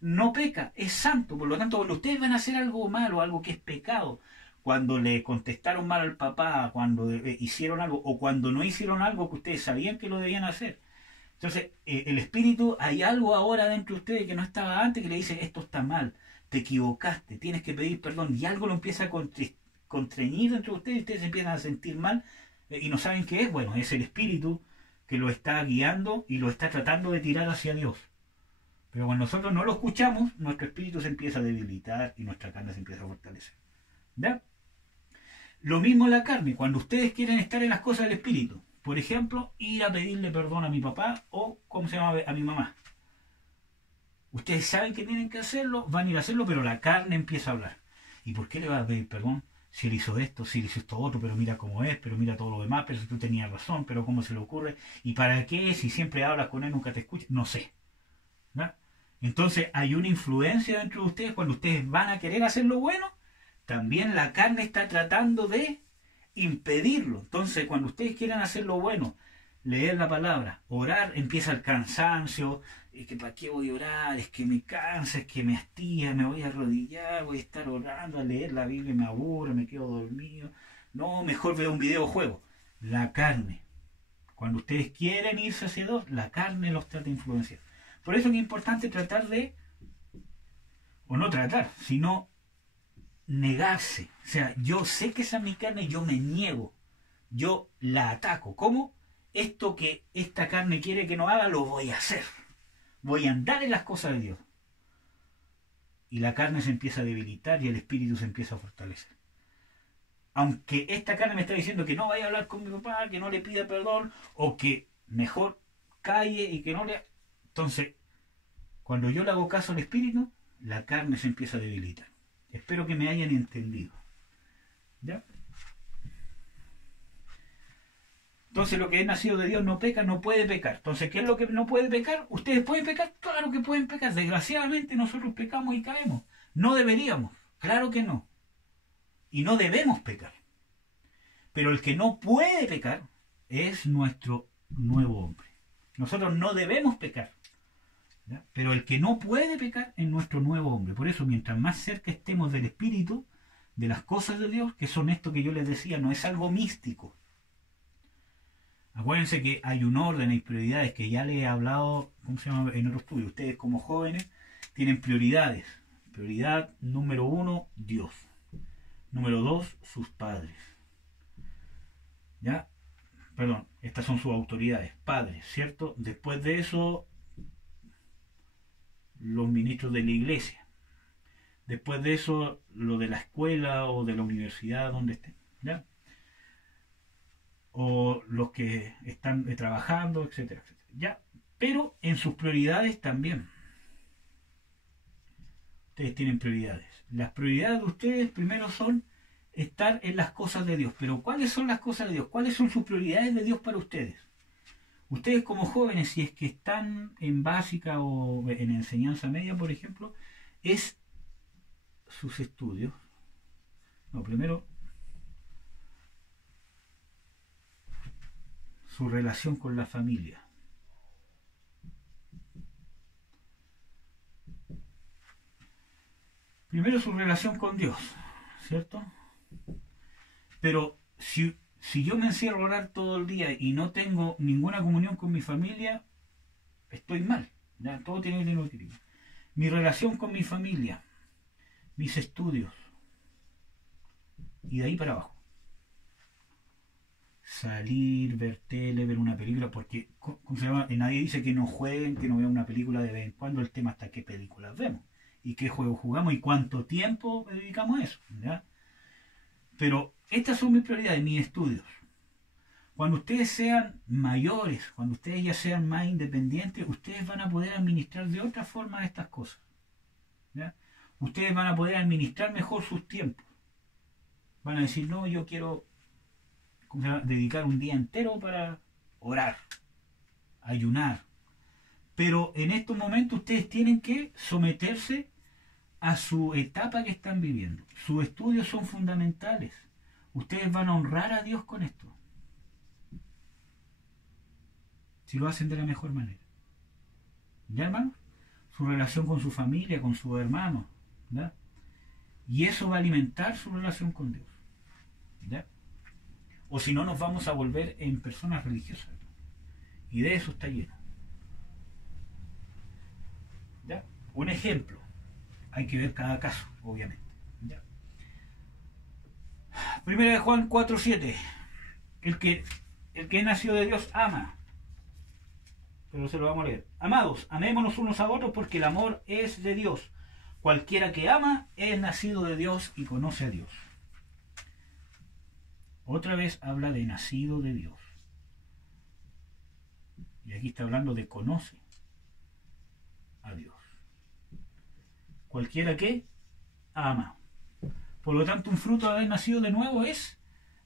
no peca, es santo. Por lo tanto, cuando ustedes van a hacer algo malo, algo que es pecado, cuando le contestaron mal al papá, cuando hicieron algo, o cuando no hicieron algo que ustedes sabían que lo debían hacer. Entonces, el espíritu, hay algo ahora dentro de ustedes que no estaba antes, que le dice, esto está mal, te equivocaste, tienes que pedir perdón, y algo lo empieza a constreñir dentro de ustedes, y ustedes se empiezan a sentir mal, y no saben qué es. Bueno, es el espíritu que lo está guiando y lo está tratando de tirar hacia Dios. Pero cuando nosotros no lo escuchamos, nuestro espíritu se empieza a debilitar y nuestra carne se empieza a fortalecer. ¿Ya? Lo mismo en la carne, cuando ustedes quieren estar en las cosas del espíritu. Por ejemplo, ir a pedirle perdón a mi papá o, ¿cómo se llama?, a mi mamá. Ustedes saben que tienen que hacerlo, van a ir a hacerlo, pero la carne empieza a hablar. ¿Y por qué le vas a pedir perdón? Si él hizo esto, si él hizo esto otro, pero mira cómo es, pero mira todo lo demás, pero si tú tenías razón, pero cómo se le ocurre. ¿Y para qué? Si siempre hablas con él, nunca te escucha. No sé. ¿No? Entonces hay una influencia dentro de ustedes cuando ustedes van a querer hacer lo bueno. También la carne está tratando de impedirlo. Entonces, cuando ustedes quieran hacer lo bueno, leer la palabra, orar, empieza el cansancio. Es que ¿para qué voy a orar? Es que me cansa, es que me hastía, me voy a arrodillar, voy a estar orando, a leer la Biblia, me aburre, me quedo dormido. No, mejor veo un videojuego. La carne. Cuando ustedes quieren irse hacia Dios, la carne los trata de influenciar. Por eso es importante tratar de, o no tratar, sino negarse. O sea, yo sé que esa es mi carne, yo me niego, yo la ataco. ¿Cómo? Esto que esta carne quiere que no haga, lo voy a hacer. Voy a andar en las cosas de Dios. Y la carne se empieza a debilitar y el espíritu se empieza a fortalecer. Aunque esta carne me está diciendo que no vaya a hablar con mi papá, que no le pida perdón, o que mejor calle y que no le... Entonces, cuando yo le hago caso al espíritu, la carne se empieza a debilitar. Espero que me hayan entendido. ¿Ya? Entonces lo que es nacido de Dios no peca, no puede pecar. Entonces, ¿qué es lo que no puede pecar? ¿Ustedes pueden pecar? Claro que pueden pecar. Desgraciadamente nosotros pecamos y caemos. No deberíamos. Claro que no. Y no debemos pecar. Pero el que no puede pecar es nuestro nuevo hombre. Nosotros no debemos pecar. ¿Ya? Pero el que no puede pecar es nuestro nuevo hombre. Por eso, mientras más cerca estemos del Espíritu, de las cosas de Dios, que son esto que yo les decía, no es algo místico. Acuérdense que hay un orden, hay prioridades, que ya les he hablado, ¿cómo se llama?, en otro estudio. Ustedes como jóvenes tienen prioridades. Prioridad número 1, Dios. Número 2, sus padres. ¿Ya? Perdón, estas son sus autoridades, padres, ¿cierto? Después de eso, los ministros de la iglesia. Después de eso, lo de la escuela o de la universidad, donde estén, ¿ya? O los que están trabajando, etcétera, etcétera, ¿ya? Pero en sus prioridades también. Ustedes tienen prioridades. Las prioridades de ustedes primero son estar en las cosas de Dios. Pero ¿cuáles son las cosas de Dios? ¿Cuáles son sus prioridades de Dios para ustedes? Ustedes como jóvenes, si es que están en básica o en enseñanza media, por ejemplo, es sus estudios. No, primero su relación con la familia. Primero su relación con Dios, ¿cierto? Pero si yo me encierro a orar todo el día y no tengo ninguna comunión con mi familia, estoy mal. ¿Ya? Todo tiene que tener un equilibrio. Mi relación con mi familia, mis estudios, y de ahí para abajo. Salir, ver tele, ver una película, porque ¿cómo se llama? Nadie dice que no jueguen, que no vean una película de vez en cuando. El tema está qué películas vemos y qué juegos jugamos y cuánto tiempo dedicamos a eso, ¿ya? Pero estas son mis prioridades, mis estudios. Cuando ustedes sean mayores, cuando ustedes ya sean más independientes, ustedes van a poder administrar de otra forma estas cosas, ¿ya? Ustedes van a poder administrar mejor sus tiempos. Van a decir, no, yo quiero dedicar un día entero para orar, ayunar. Pero en estos momentos ustedes tienen que someterse a su etapa que están viviendo. Sus estudios son fundamentales. Ustedes van a honrar a Dios con esto, si lo hacen de la mejor manera. ¿Ya, hermanos? Su relación con su familia, con sus hermanos, ¿ya? Y eso va a alimentar su relación con Dios, ¿ya? O si no, nos vamos a volver en personas religiosas. Y de eso está lleno. ¿Ya? Un ejemplo. Hay que ver cada caso, obviamente. ¿Ya? Primera de Juan 4:7. El que es nacido de Dios ama. Pero se lo vamos a leer. Amados, amémonos unos a otros porque el amor es de Dios. Cualquiera que ama es nacido de Dios y conoce a Dios. Otra vez habla de nacido de Dios. Y aquí está hablando de conoce a Dios. Cualquiera que ama. Por lo tanto, un fruto de haber nacido de nuevo es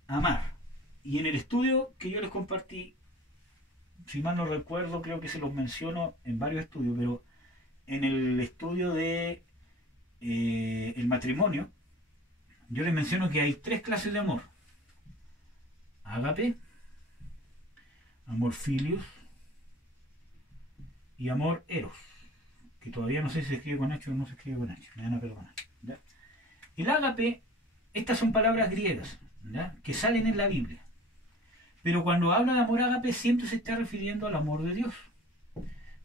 amar. Y en el estudio que yo les compartí, si mal no recuerdo, creo que se los menciono en varios estudios, pero en el estudio de el matrimonio, yo les menciono que hay 3 clases de amor. Ágape, amor filius y amor eros, que todavía no sé si se escribe con H o no se escribe con H, me van a perdonar, ¿ya? El ágape, estas son palabras griegas, ¿ya?, que salen en la Biblia, pero cuando habla de amor ágape siempre se está refiriendo al amor de Dios.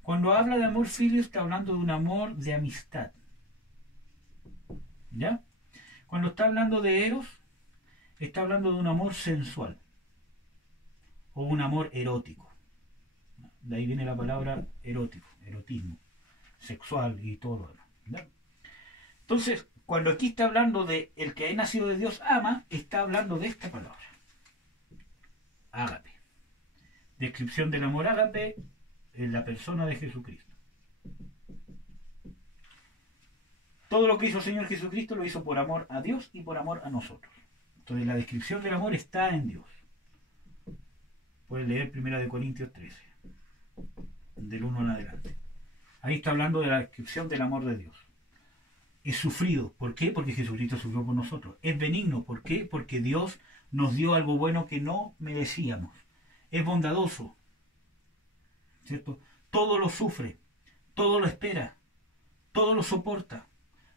Cuando habla de amor filius está hablando de un amor de amistad, ¿ya? Cuando está hablando de eros está hablando de un amor sensual o un amor erótico. De ahí viene la palabra erótico, erotismo, sexual y todo lo demás, ¿ya? Entonces, cuando aquí está hablando de el que ha nacido de Dios ama, está hablando de esta palabra, ágape. Descripción del amor ágape en la persona de Jesucristo. Todo lo que hizo el Señor Jesucristo lo hizo por amor a Dios y por amor a nosotros. Entonces la descripción del amor está en Dios. Puedes leer 1 Corintios 13, del 1 en adelante. Ahí está hablando de la descripción del amor de Dios. Es sufrido. ¿Por qué? Porque Jesucristo sufrió por nosotros. Es benigno. ¿Por qué? Porque Dios nos dio algo bueno que no merecíamos. Es bondadoso, ¿cierto? Todo lo sufre, todo lo espera, todo lo soporta.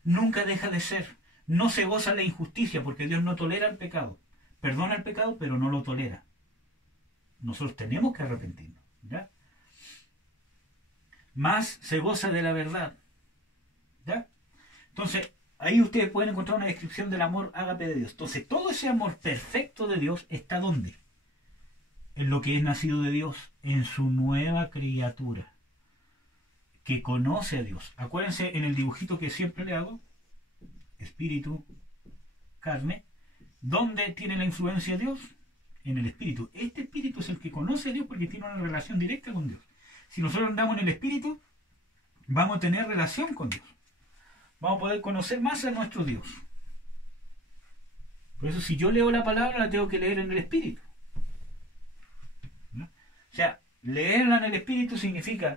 Nunca deja de ser. No se goza la injusticia porque Dios no tolera el pecado. Perdona el pecado, pero no lo tolera. Nosotros tenemos que arrepentirnos, ¿ya? Más se goza de la verdad, ¿ya? Entonces, ahí ustedes pueden encontrar una descripción del amor ágape de Dios. Entonces, todo ese amor perfecto de Dios está ¿dónde? En lo que es nacido de Dios, en su nueva criatura, que conoce a Dios. Acuérdense en el dibujito que siempre le hago, espíritu, carne, ¿dónde tiene la influencia de Dios? En el espíritu. Este espíritu es el que conoce a Dios porque tiene una relación directa con Dios. Si nosotros andamos en el espíritu, vamos a tener relación con Dios. Vamos a poder conocer más a nuestro Dios. Por eso si yo leo la palabra, la tengo que leer en el espíritu, ¿no? O sea, leerla en el espíritu significa,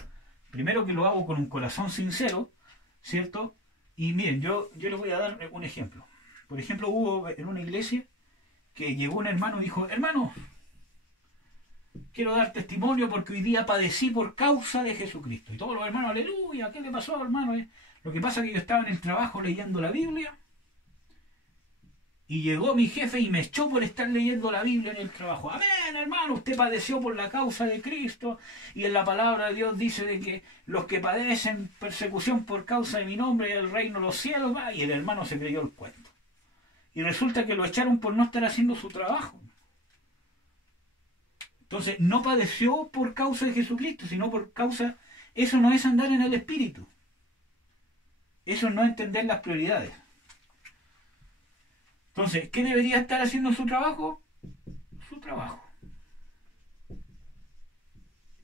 primero, que lo hago con un corazón sincero, ¿cierto? Y miren, yo les voy a dar un ejemplo. Por ejemplo, hubo en una iglesia que llegó un hermano y dijo, hermano, quiero dar testimonio porque hoy día padecí por causa de Jesucristo. Y todos los hermanos, aleluya, ¿qué le pasó, hermano? Lo que pasa es que yo estaba en el trabajo leyendo la Biblia y llegó mi jefe y me echó por estar leyendo la Biblia en el trabajo. Amén, hermano, usted padeció por la causa de Cristo y en la palabra de Dios dice de que los que padecen persecución por causa de mi nombre, el reino de los cielos va. Y el hermano se creyó el cuento. Y resulta que lo echaron por no estar haciendo su trabajo. Entonces, no padeció por causa de Jesucristo, sino por causa... Eso no es andar en el Espíritu. Eso es no entender las prioridades. Entonces, ¿qué debería estar haciendo su trabajo? Su trabajo.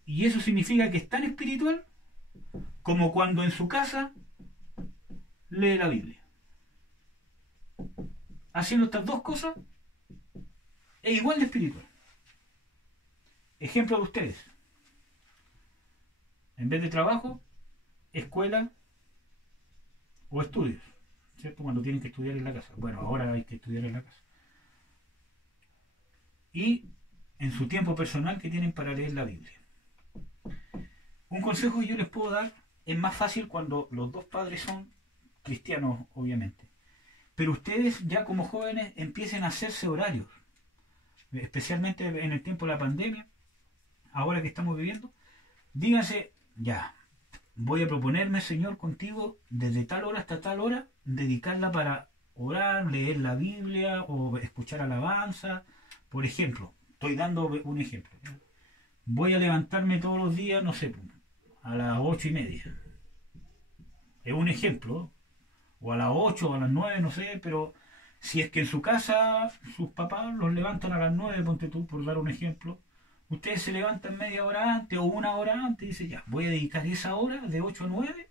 Y eso significa que es tan espiritual como cuando en su casa lee la Biblia. Haciendo estas dos cosas es igual de espiritual. Ejemplo de ustedes. En vez de trabajo, escuela o estudios, ¿cierto? Cuando tienen que estudiar en la casa. Bueno, ahora hay que estudiar en la casa. Y en su tiempo personal que tienen para leer la Biblia. Un consejo que yo les puedo dar, es más fácil cuando los dos padres son cristianos, obviamente. Pero ustedes ya como jóvenes empiecen a hacerse horarios, especialmente en el tiempo de la pandemia, ahora que estamos viviendo. Díganse, ya, voy a proponerme, Señor, contigo, desde tal hora hasta tal hora, dedicarla para orar, leer la Biblia o escuchar alabanza. Por ejemplo, estoy dando un ejemplo. Voy a levantarme todos los días, no sé, a las 8:30. Es un ejemplo. O a las 8 o a las 9, no sé, pero si es que en su casa sus papás los levantan a las 9, ponte tú, por dar un ejemplo, ustedes se levantan media hora antes o una hora antes y dicen, ya, voy a dedicar esa hora de 8 a 9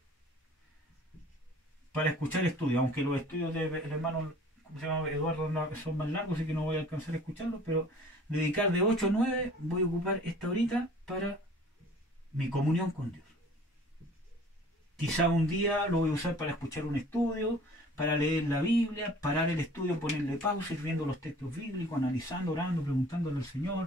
para escuchar estudios, aunque los estudios del hermano, ¿cómo se llama? Eduardo, son más largos, así que no voy a alcanzar a escucharlos, pero dedicar de 8 a 9 voy a ocupar esta horita para mi comunión con Dios. Quizá un día lo voy a usar para escuchar un estudio, para leer la Biblia, parar el estudio, ponerle pausa, ir viendo los textos bíblicos, analizando, orando, preguntándole al Señor,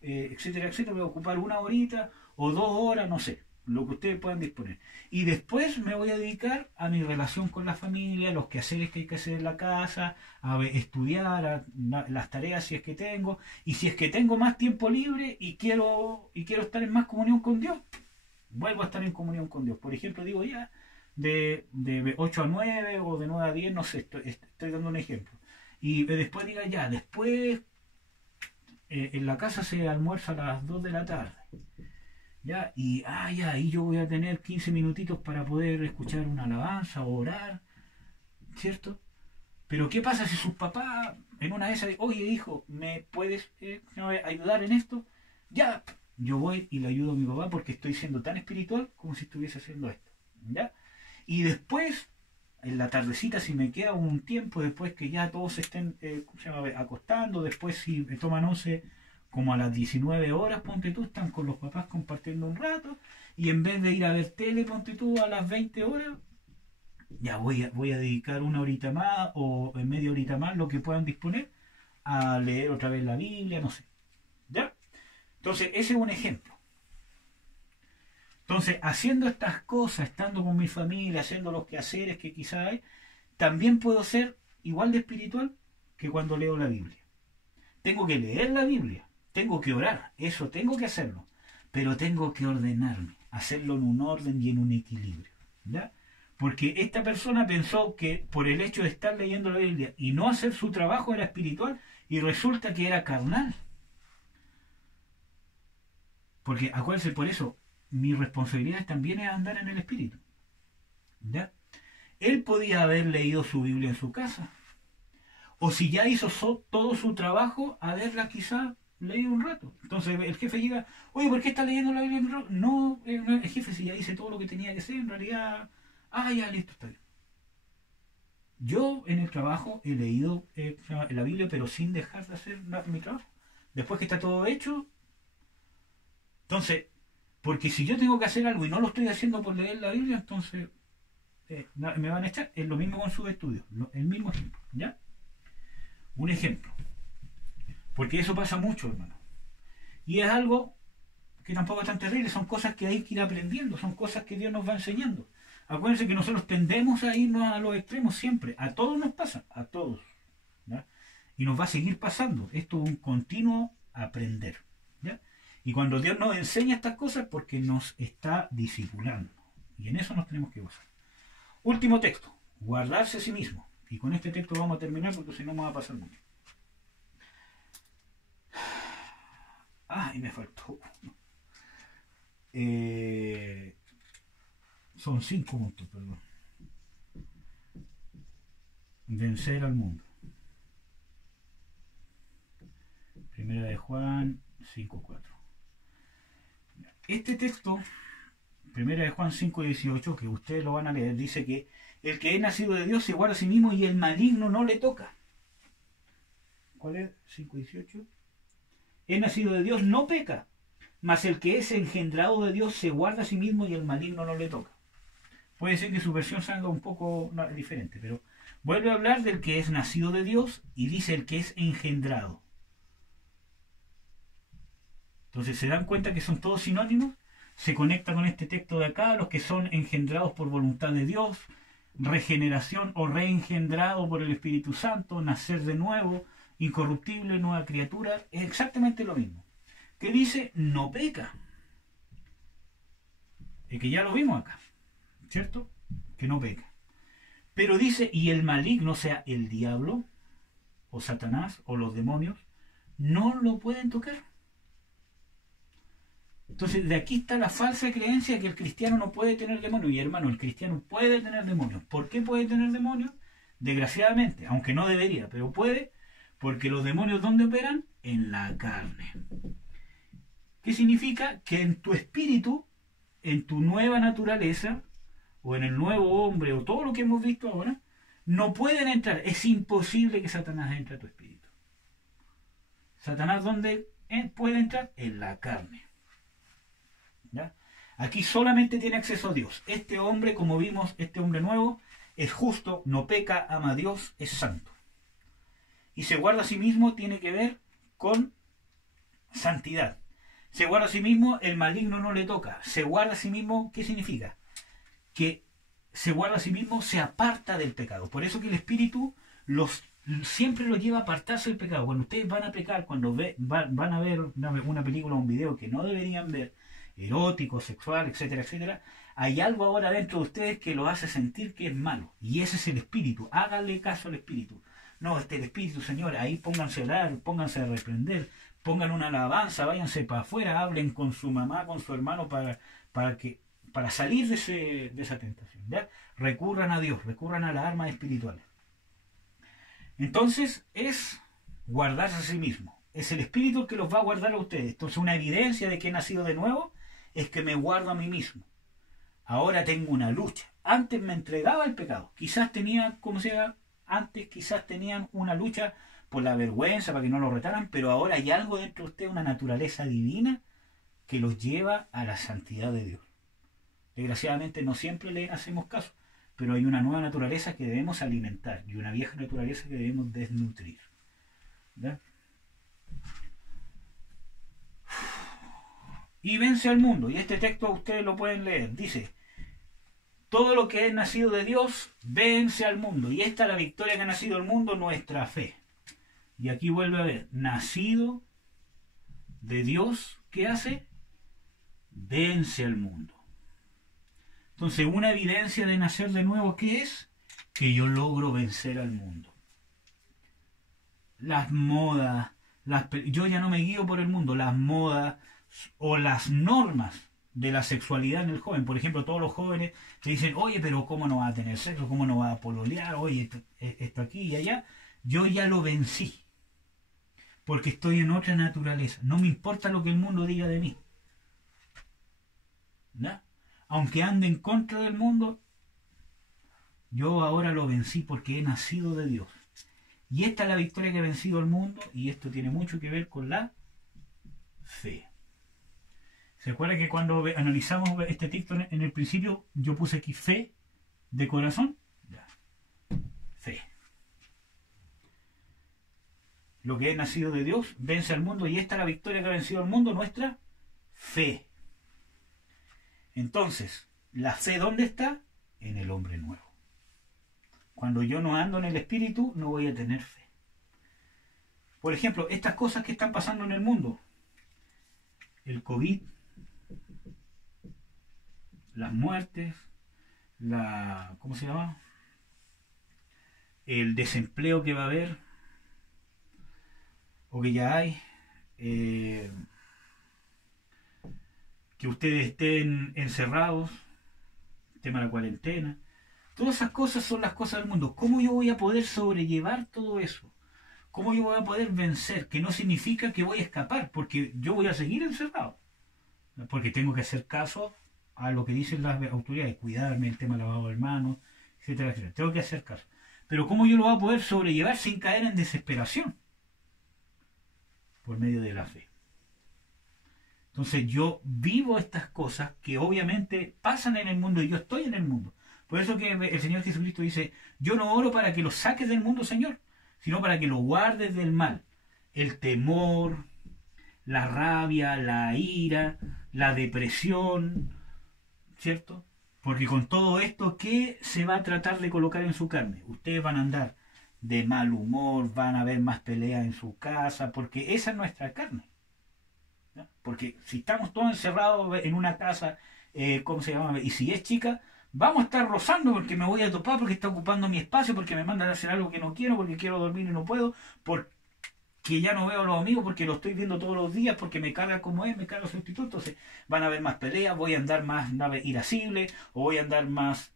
etcétera, etcétera. Voy a ocupar una horita o 2 horas, no sé, lo que ustedes puedan disponer. Y después me voy a dedicar a mi relación con la familia, los quehaceres que hay que hacer en la casa, a estudiar, a las tareas si es que tengo, y si es que tengo más tiempo libre y quiero estar en más comunión con Dios, vuelvo a estar en comunión con Dios. Por ejemplo, digo ya, de 8 a 9 o de 9 a 10, no sé, estoy dando un ejemplo. Y después diga ya, después en la casa se almuerza a las 2 de la tarde. Ya, y ahí yo voy a tener 15 minutitos para poder escuchar una alabanza o orar, ¿cierto? Pero ¿qué pasa si sus papás en una de esas, oye hijo, ¿me puedes ayudar en esto? Ya, yo voy y le ayudo a mi papá porque estoy siendo tan espiritual como si estuviese haciendo esto, ¿ya? Y después, en la tardecita, si me queda un tiempo, después que ya todos se estén acostando, después si me toman 11, como a las 19 horas, ponte tú, están con los papás compartiendo un rato, y en vez de ir a ver tele, ponte tú, a las 20 horas, ya voy a dedicar una horita más o media horita más, lo que puedan disponer, a leer otra vez la Biblia, no sé, ¿ya? Entonces, ese es un ejemplo. Entonces, haciendo estas cosas, estando con mi familia, haciendo los quehaceres que quizá hay, también puedo ser igual de espiritual que cuando leo la Biblia. Tengo que leer la Biblia, tengo que orar, eso tengo que hacerlo, pero tengo que ordenarme, hacerlo en un orden y en un equilibrio, ¿ya? Porque esta persona pensó que por el hecho de estar leyendo la Biblia y no hacer su trabajo era espiritual y resulta que era carnal. Porque acuérdense, por eso, mi responsabilidad también es andar en el Espíritu, ¿ya? Él podía haber leído su Biblia en su casa, o si ya hizo todo su trabajo, haberla quizá leído un rato. Entonces el jefe llega, oye, ¿por qué está leyendo la Biblia en un rato? No, el jefe, si ya hice todo lo que tenía que hacer, en realidad, ya, listo, está bien. Yo en el trabajo he leído la Biblia, pero sin dejar de hacer mi trabajo. Después que está todo hecho, entonces, porque si yo tengo que hacer algo y no lo estoy haciendo por leer la Biblia, entonces me van a echar. Es lo mismo con sus estudios, el mismo ejemplo, ¿ya? Un ejemplo. Porque eso pasa mucho, hermano. Y es algo que tampoco es tan terrible, son cosas que hay que ir aprendiendo, son cosas que Dios nos va enseñando. Acuérdense que nosotros tendemos a irnos a los extremos siempre, a todos nos pasa, a todos, ¿ya? Y nos va a seguir pasando, esto es un continuo aprender, ¿ya? Y cuando Dios nos enseña estas cosas, porque nos está discipulando, y en eso nos tenemos que basar. Último texto, guardarse a sí mismo, y con este texto vamos a terminar porque si no me va a pasar mucho. Y me faltó uno. Son 5 puntos, perdón. Vencer al mundo. Primera de Juan 5:4. Este texto, Primera de Juan 5:18, que ustedes lo van a leer, dice que el que es nacido de Dios se guarda a sí mismo y el maligno no le toca. ¿Cuál es? 5:18. Es nacido de Dios, no peca, mas el que es engendrado de Dios se guarda a sí mismo y el maligno no le toca. Puede ser que su versión salga un poco diferente, pero vuelve a hablar del que es nacido de Dios y dice el que es engendrado. Entonces se dan cuenta que son todos sinónimos, se conecta con este texto de acá, los que son engendrados por voluntad de Dios, regeneración o reengendrado por el Espíritu Santo, nacer de nuevo, incorruptible, nueva criatura, es exactamente lo mismo. Que dice, no peca. Es que ya lo vimos acá, ¿cierto? Que no peca. Pero dice, y el maligno, o sea, el diablo, o Satanás, o los demonios, no lo pueden tocar. Entonces, de aquí está la falsa creencia que el cristiano no puede tener demonios. Y hermano, el cristiano puede tener demonios. ¿Por qué puede tener demonios? Desgraciadamente, aunque no debería, pero puede, porque los demonios, ¿dónde operan? En la carne. ¿Qué significa? Que en tu espíritu, en tu nueva naturaleza, o en el nuevo hombre, o todo lo que hemos visto ahora, no pueden entrar. Es imposible que Satanás entre a tu espíritu. ¿Satanás dónde puede entrar? En la carne. ¿Ya? Aquí solamente tiene acceso a Dios. Este hombre, como vimos, este hombre nuevo, es justo, no peca, ama a Dios, es santo. Y se guarda a sí mismo, tiene que ver con santidad. Se guarda a sí mismo, el maligno no le toca. Se guarda a sí mismo, ¿qué significa? Que se guarda a sí mismo, se aparta del pecado. Por eso que el Espíritu siempre los lleva a apartarse del pecado. Cuando ustedes van a pecar, cuando van a ver una película o un video que no deberían ver, erótico, sexual, etcétera, etcétera, hay algo ahora dentro de ustedes que los hace sentir que es malo. Y ese es el Espíritu. Háganle caso al Espíritu. No, el Espíritu, Señor, ahí pónganse a orar, pónganse a reprender, pongan una alabanza, váyanse para afuera, hablen con su mamá, con su hermano para salir de esa tentación. ¿Ya? Recurran a Dios, recurran a las armas espirituales. Entonces es guardarse a sí mismo. Es el Espíritu el que los va a guardar a ustedes. Entonces una evidencia de que he nacido de nuevo es que me guardo a mí mismo. Ahora tengo una lucha. Antes me entregaba al pecado. Quizás tenía, antes quizás tenían una lucha por la vergüenza, para que no lo retaran, pero ahora hay algo dentro de usted, una naturaleza divina que los lleva a la santidad de Dios. Desgraciadamente no siempre le hacemos caso, pero hay una nueva naturaleza que debemos alimentar y una vieja naturaleza que debemos desnutrir. ¿Verdad? Y vence al mundo, y este texto ustedes lo pueden leer, dice, todo lo que es nacido de Dios vence al mundo, y esta es la victoria que ha nacido el mundo, nuestra fe. Y aquí vuelve a ver, nacido de Dios, ¿qué hace? Vence al mundo. Entonces, una evidencia de nacer de nuevo, ¿qué es? Que yo logro vencer al mundo. Las modas, yo ya no me guío por el mundo, las modas o las normas de la sexualidad en el joven. Por ejemplo, todos los jóvenes te dicen, oye, pero ¿cómo no va a tener sexo? ¿Cómo no va a pololear? Oye, esto aquí y allá. Yo ya lo vencí. Porque estoy en otra naturaleza. No me importa lo que el mundo diga de mí. ¿No? Aunque ande en contra del mundo, yo ahora lo vencí porque he nacido de Dios. Y esta es la victoria que ha vencido el mundo, y esto tiene mucho que ver con la fe. ¿Se acuerda que cuando analizamos este texto en el principio, yo puse aquí fe de corazón? Ya. Fe. Lo que es nacido de Dios vence al mundo, y esta es la victoria que ha vencido al mundo, nuestra fe. Entonces, ¿la fe dónde está? En el hombre nuevo. Cuando yo no ando en el Espíritu, no voy a tener fe. Por ejemplo, estas cosas que están pasando en el mundo. El COVID, las muertes, ¿cómo se llama? El desempleo que va a haber, o que ya hay, que ustedes estén encerrados, el tema de la cuarentena. Todas esas cosas son las cosas del mundo. ¿Cómo yo voy a poder sobrellevar todo eso? ¿Cómo yo voy a poder vencer? Que no significa que voy a escapar, porque yo voy a seguir encerrado. Porque tengo que hacer caso a lo que dicen las autoridades, cuidarme, el tema del lavado de manos, etcétera, etcétera. Tengo que hacer caso. Pero ¿cómo yo lo voy a poder sobrellevar sin caer en desesperación? Por medio de la fe. Entonces yo vivo estas cosas que obviamente pasan en el mundo y yo estoy en el mundo. Por eso que el Señor Jesucristo dice, yo no oro para que lo saques del mundo, Señor, sino para que lo guardes del mal. El temor, la rabia, la ira, la depresión, ¿cierto? Porque con todo esto, ¿qué se va a tratar de colocar en su carne? Ustedes van a andar de mal humor, van a haber más peleas en su casa, porque esa es nuestra carne. ¿No? Porque si estamos todos encerrados en una casa, ¿cómo se llama? Y si es chica, vamos a estar rozando porque me voy a topar, porque está ocupando mi espacio, porque me mandan a hacer algo que no quiero, porque quiero dormir y no puedo, porque ya no veo a los amigos, porque los estoy viendo todos los días, porque me carga como es, me carga su actitud. Entonces van a haber más peleas, voy a andar más irascible, o voy a andar más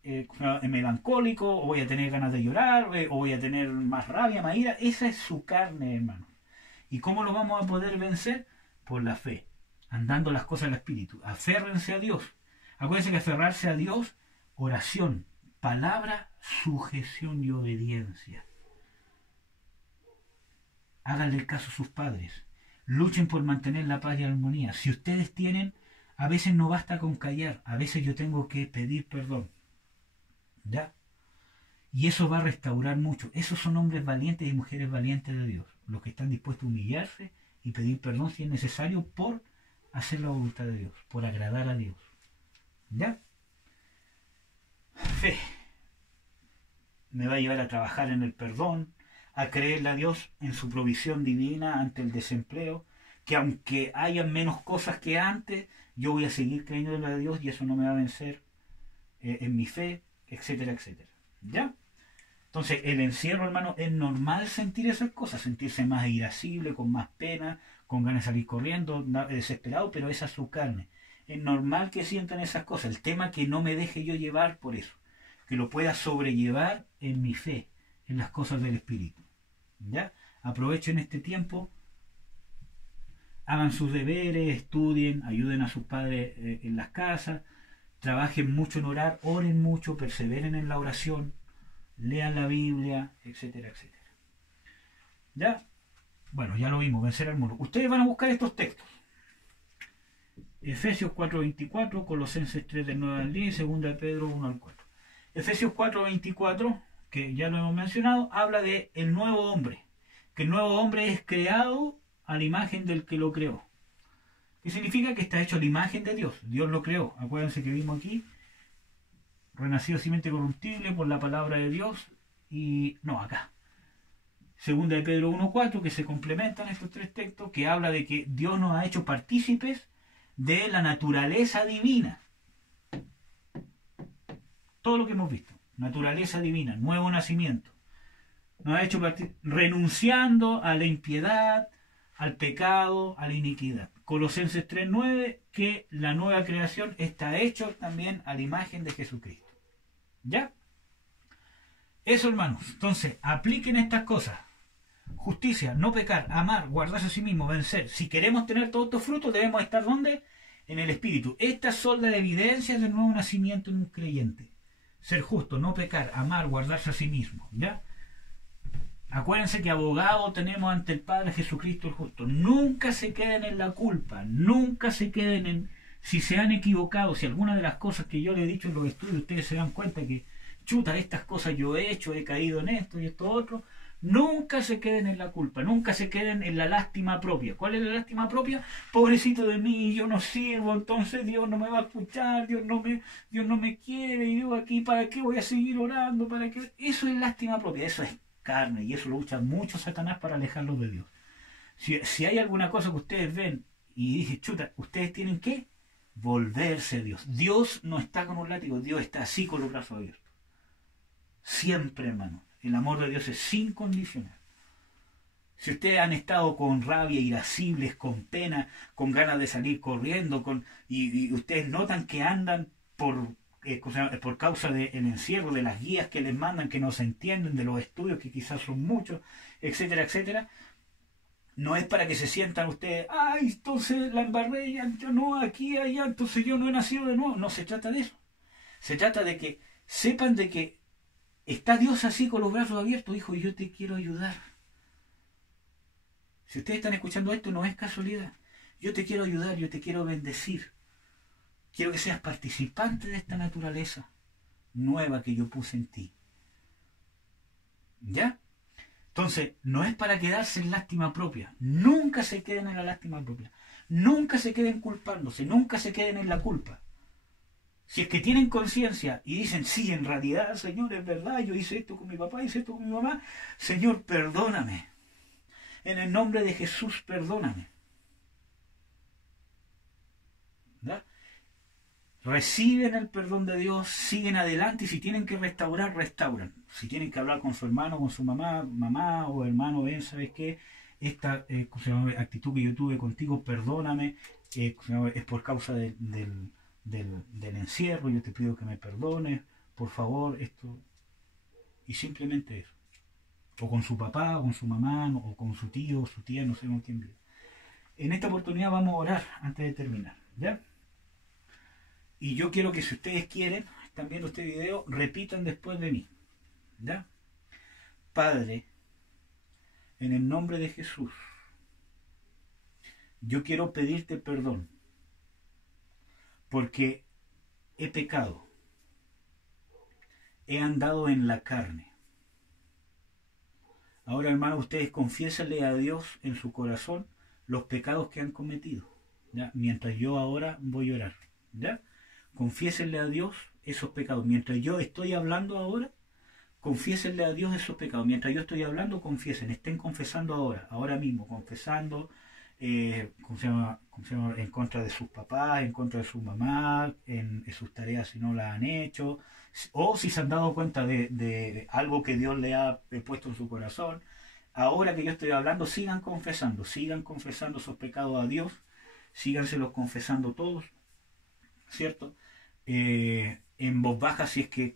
melancólico, o voy a tener ganas de llorar, o voy a tener más rabia, más ira. Esa es su carne, hermano. ¿Y cómo lo vamos a poder vencer? Por la fe, andando las cosas del Espíritu. Aférrense a Dios. Acuérdense que aferrarse a Dios, oración, palabra, sujeción y obediencia. Háganle caso a sus padres. Luchen por mantener la paz y la armonía. Si ustedes tienen, a veces no basta con callar. A veces yo tengo que pedir perdón. ¿Ya? Y eso va a restaurar mucho. Esos son hombres valientes y mujeres valientes de Dios. Los que están dispuestos a humillarse y pedir perdón si es necesario por hacer la voluntad de Dios. Por agradar a Dios. ¿Ya? Fe. Me va a llevar a trabajar en el perdón, a creerle a Dios en su provisión divina ante el desempleo, que aunque haya menos cosas que antes, yo voy a seguir creyéndole a Dios y eso no me va a vencer en mi fe, etcétera, etcétera. ¿Ya? Entonces, el encierro, hermano, es normal sentir esas cosas, sentirse más irascible, con más pena, con ganas de salir corriendo, desesperado, pero esa es su carne. Es normal que sientan esas cosas. El tema es que no me deje yo llevar por eso, que lo pueda sobrellevar en mi fe, en las cosas del Espíritu. ¿Ya? Aprovechen este tiempo, hagan sus deberes, estudien, ayuden a sus padres en las casas, trabajen mucho en orar, oren mucho, perseveren en la oración, lean la Biblia, etcétera, etcétera. ¿Ya? Bueno, ya lo vimos, vencer al mundo. Ustedes van a buscar estos textos. Efesios 4:24, Colosenses 3 del 9 al 10 y 2 de Pedro 1 al 4. Efesios 4:24, que ya lo hemos mencionado, habla de el nuevo hombre, que el nuevo hombre es creado a la imagen del que lo creó. ¿Qué significa? Que está hecho a la imagen de Dios. Dios lo creó. Acuérdense que vimos aquí, renacido simiente corruptible por la palabra de Dios, y no, acá. Segunda de Pedro 1:4, que se complementan estos tres textos, que habla de que Dios nos ha hecho partícipes de la naturaleza divina. Todo lo que hemos visto. Naturaleza divina, nuevo nacimiento. Nos ha hecho renunciando a la impiedad, al pecado, a la iniquidad. Colosenses 3:9, que la nueva creación está hecho también a la imagen de Jesucristo. ¿Ya? Eso, hermanos. Entonces, apliquen estas cosas. Justicia, no pecar, amar, guardarse a sí mismo, vencer. Si queremos tener todos estos frutos, debemos estar ¿dónde? En el Espíritu. Estas son las evidencias del nuevo nacimiento en un creyente. Ser justo, no pecar, amar, guardarse a sí mismo. ¿Ya? Acuérdense que abogado tenemos ante el Padre Jesucristo el justo. Nunca se queden en la culpa, nunca se queden en... Si se han equivocado, si alguna de las cosas que yo les he dicho en los estudios, ustedes se dan cuenta que, chuta, estas cosas yo he hecho, he caído en esto y esto otro, Nunca se queden en la culpa, nunca se queden en la lástima propia. ¿Cuál es la lástima propia? Pobrecito de mí, yo no sirvo, entonces Dios no me va a escuchar, Dios no me quiere, y yo aquí, ¿para qué voy a seguir orando? ¿Para qué? Eso es lástima propia, eso es carne, y eso lo usa mucho Satanás para alejarlos de Dios. Si hay alguna cosa que ustedes ven y dicen, chuta, ustedes tienen que volverse a Dios. Dios no está con un látigo, Dios está así con los brazos abiertos. Siempre, hermano. El amor de Dios es sin condiciones. Si ustedes han estado con rabia, irascibles, con pena, con ganas de salir corriendo, y ustedes notan que andan por causa del encierro, de las guías que les mandan, que no se entienden, de los estudios que quizás son muchos, etcétera, etcétera, no es para que se sientan ustedes, ay, entonces la embarré, yo no, aquí, allá, entonces yo no he nacido de nuevo. No se trata de eso. Se trata de que sepan de que está Dios así con los brazos abiertos, hijo, y yo te quiero ayudar. Si ustedes están escuchando esto, no es casualidad. Yo te quiero ayudar, yo te quiero bendecir. Quiero que seas participante de esta naturaleza nueva que yo puse en ti. ¿Ya? Entonces, no es para quedarse en lástima propia. Nunca se queden en la lástima propia. Nunca se queden culpándose, nunca se queden en la culpa. Si es que tienen conciencia y dicen, sí, en realidad, Señor, es verdad, yo hice esto con mi papá, hice esto con mi mamá, Señor, perdóname. En el nombre de Jesús, perdóname. ¿Verdad? Reciben el perdón de Dios, siguen adelante, y si tienen que restaurar, restauran. Si tienen que hablar con su hermano, con su mamá o hermano, ven, ¿sabes qué? Esta actitud que yo tuve contigo, perdóname, es por causa del encierro, yo te pido que me perdones, por favor, esto. Y simplemente eso. O con su papá, o con su mamá, o con su tío, o su tía, no sé con quién vive. En esta oportunidad vamos a orar antes de terminar, ¿ya? Y yo quiero que si ustedes quieren, están viendo este video, repitan después de mí, ¿ya? Padre, en el nombre de Jesús, yo quiero pedirte perdón, porque he pecado, he andado en la carne. Ahora, hermano, ustedes confiésenle a Dios en su corazón los pecados que han cometido, ¿ya? Mientras yo ahora voy a orar, ¿ya? Confiésenle a Dios esos pecados. Mientras yo estoy hablando ahora, confiésenle a Dios esos pecados. Mientras yo estoy hablando, confiesen, estén confesando ahora mismo, confesando ¿cómo se llama? En contra de sus papás, en contra de su mamá, en sus tareas si no las han hecho, o si se han dado cuenta de algo que Dios le ha puesto en su corazón. Ahora que yo estoy hablando, sigan confesando esos pecados a Dios, síganselos confesando todos, ¿cierto? En voz baja, si es que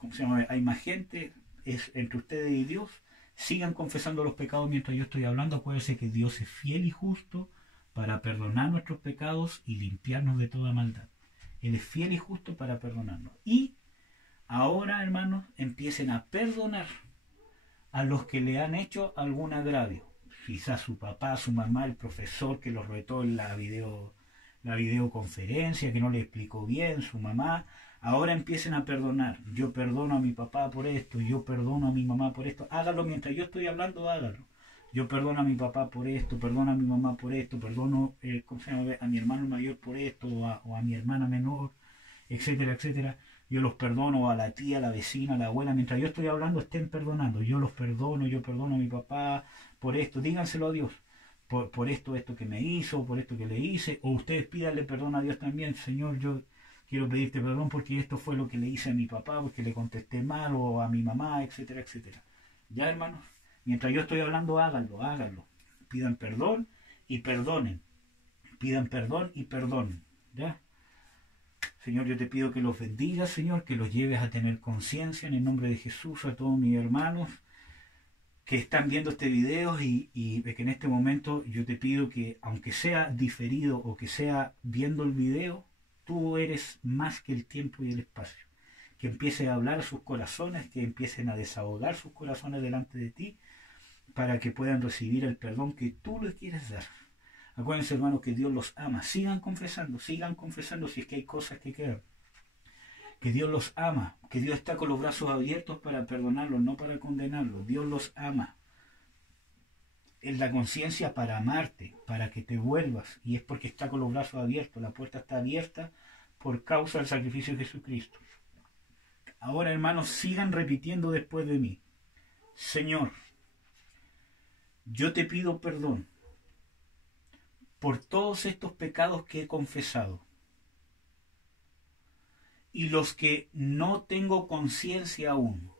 hay más gente, es entre ustedes y Dios. Sigan confesando los pecados mientras yo estoy hablando. Acuérdense que Dios es fiel y justo para perdonar nuestros pecados y limpiarnos de toda maldad. Él es fiel y justo para perdonarnos. Y ahora, hermanos, empiecen a perdonar a los que le han hecho algún agravio. Quizás su papá, su mamá, el profesor que los retó en la videoconferencia, que no le explicó bien, su mamá. Ahora empiecen a perdonar. Yo perdono a mi papá por esto, yo perdono a mi mamá por esto. Hágalo mientras yo estoy hablando, hágalo. Yo perdono a mi papá por esto, perdono a mi mamá por esto, perdono a mi hermano mayor por esto, o a mi hermana menor, etcétera, etcétera. Yo los perdono a la tía, a la vecina, a la abuela. Mientras yo estoy hablando, estén perdonando. Yo los perdono, yo perdono a mi papá por esto. Díganselo a Dios. Por esto que me hizo, por esto que le hice. O ustedes pídanle perdón a Dios también. Señor, yo quiero pedirte perdón porque esto fue lo que le hice a mi papá, porque le contesté mal, o a mi mamá, etcétera, etcétera. Ya, hermanos, mientras yo estoy hablando, háganlo. Pidan perdón y perdonen. Pidan perdón y perdonen. ¿Ya? Señor, yo te pido que los bendigas, Señor, que los lleves a tener conciencia en el nombre de Jesús a todos mis hermanos que están viendo este video y que en este momento yo te pido que, aunque sea diferido o que sea viendo el video, tú eres más que el tiempo y el espacio. Que empiecen a hablar a sus corazones, que empiecen a desahogar sus corazones delante de ti, para que puedan recibir el perdón que tú les quieres dar. Acuérdense, hermanos, que Dios los ama. Sigan confesando si es que hay cosas que quedan. Que Dios los ama, que Dios está con los brazos abiertos para perdonarlos, no para condenarlos. Dios los ama. en la conciencia para amarte, para que te vuelvas, y es porque está con los brazos abiertos, la puerta está abierta por causa del sacrificio de Jesucristo. Ahora, hermanos, sigan repitiendo después de mí: Señor, yo te pido perdón por todos estos pecados que he confesado y los que no tengo conciencia aún.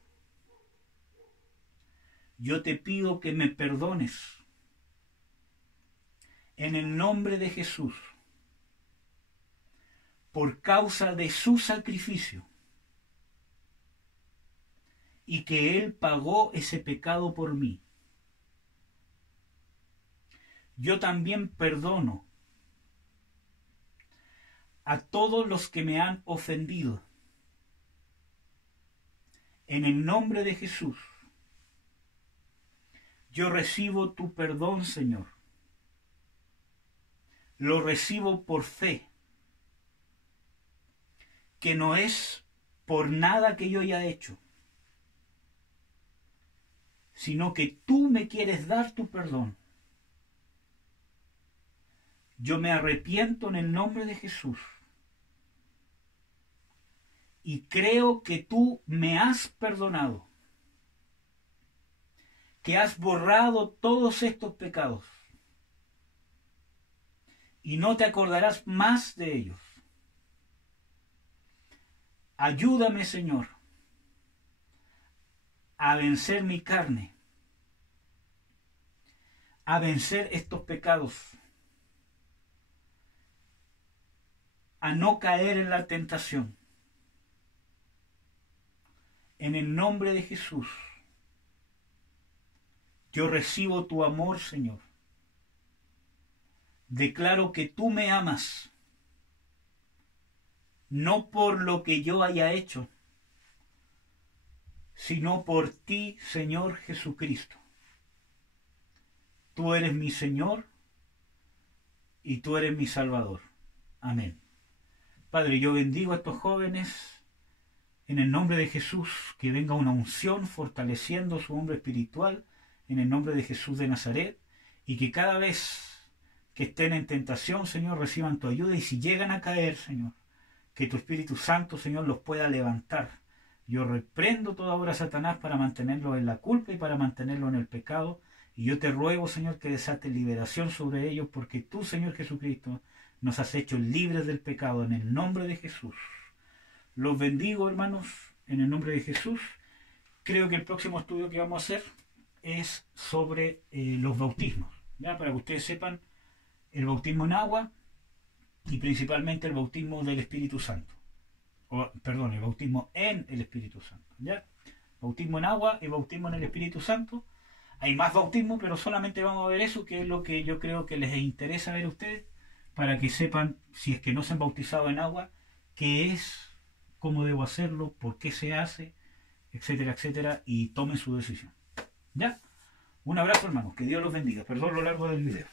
Yo te pido que me perdones en el nombre de Jesús por causa de su sacrificio y que Él pagó ese pecado por mí. Yo también perdono a todos los que me han ofendido. En el nombre de Jesús, yo recibo tu perdón, Señor. Lo recibo por fe, que no es por nada que yo haya hecho, sino que tú me quieres dar tu perdón. Yo me arrepiento en el nombre de Jesús y creo que tú me has perdonado, que has borrado todos estos pecados y no te acordarás más de ellos. Ayúdame, Señor, a vencer mi carne, a vencer estos pecados, a no caer en la tentación. En el nombre de Jesús, yo recibo tu amor, Señor. Declaro que tú me amas, no por lo que yo haya hecho, sino por ti, Señor Jesucristo. Tú eres mi Señor y tú eres mi Salvador. Amén. Padre, yo bendigo a estos jóvenes en el nombre de Jesús, que venga una unción fortaleciendo su hombre espiritual en el nombre de Jesús de Nazaret, y que cada vez que estén en tentación, Señor, reciban tu ayuda, y si llegan a caer, Señor, que tu Espíritu Santo, Señor, los pueda levantar. Yo reprendo toda obra de Satanás para mantenerlos en la culpa y para mantenerlos en el pecado, y yo te ruego, Señor, que desates liberación sobre ellos, porque tú, Señor Jesucristo, nos has hecho libres del pecado en el nombre de Jesús. Los bendigo, hermanos, en el nombre de Jesús. Creo que el próximo estudio que vamos a hacer es sobre los bautismos, ¿ya? Para que ustedes sepan, el bautismo en agua y principalmente el bautismo del Espíritu Santo. Perdón, el bautismo en el Espíritu Santo, ¿ya? Bautismo en agua y bautismo en el Espíritu Santo. Hay más bautismo, pero solamente vamos a ver eso, que es lo que yo creo que les interesa ver a ustedes, para que sepan, si es que no se han bautizado en agua, qué es, cómo debo hacerlo, por qué se hace, etcétera, etcétera, y tomen su decisión. ¿Ya? Un abrazo, hermanos, que Dios los bendiga. Perdón lo largo del video.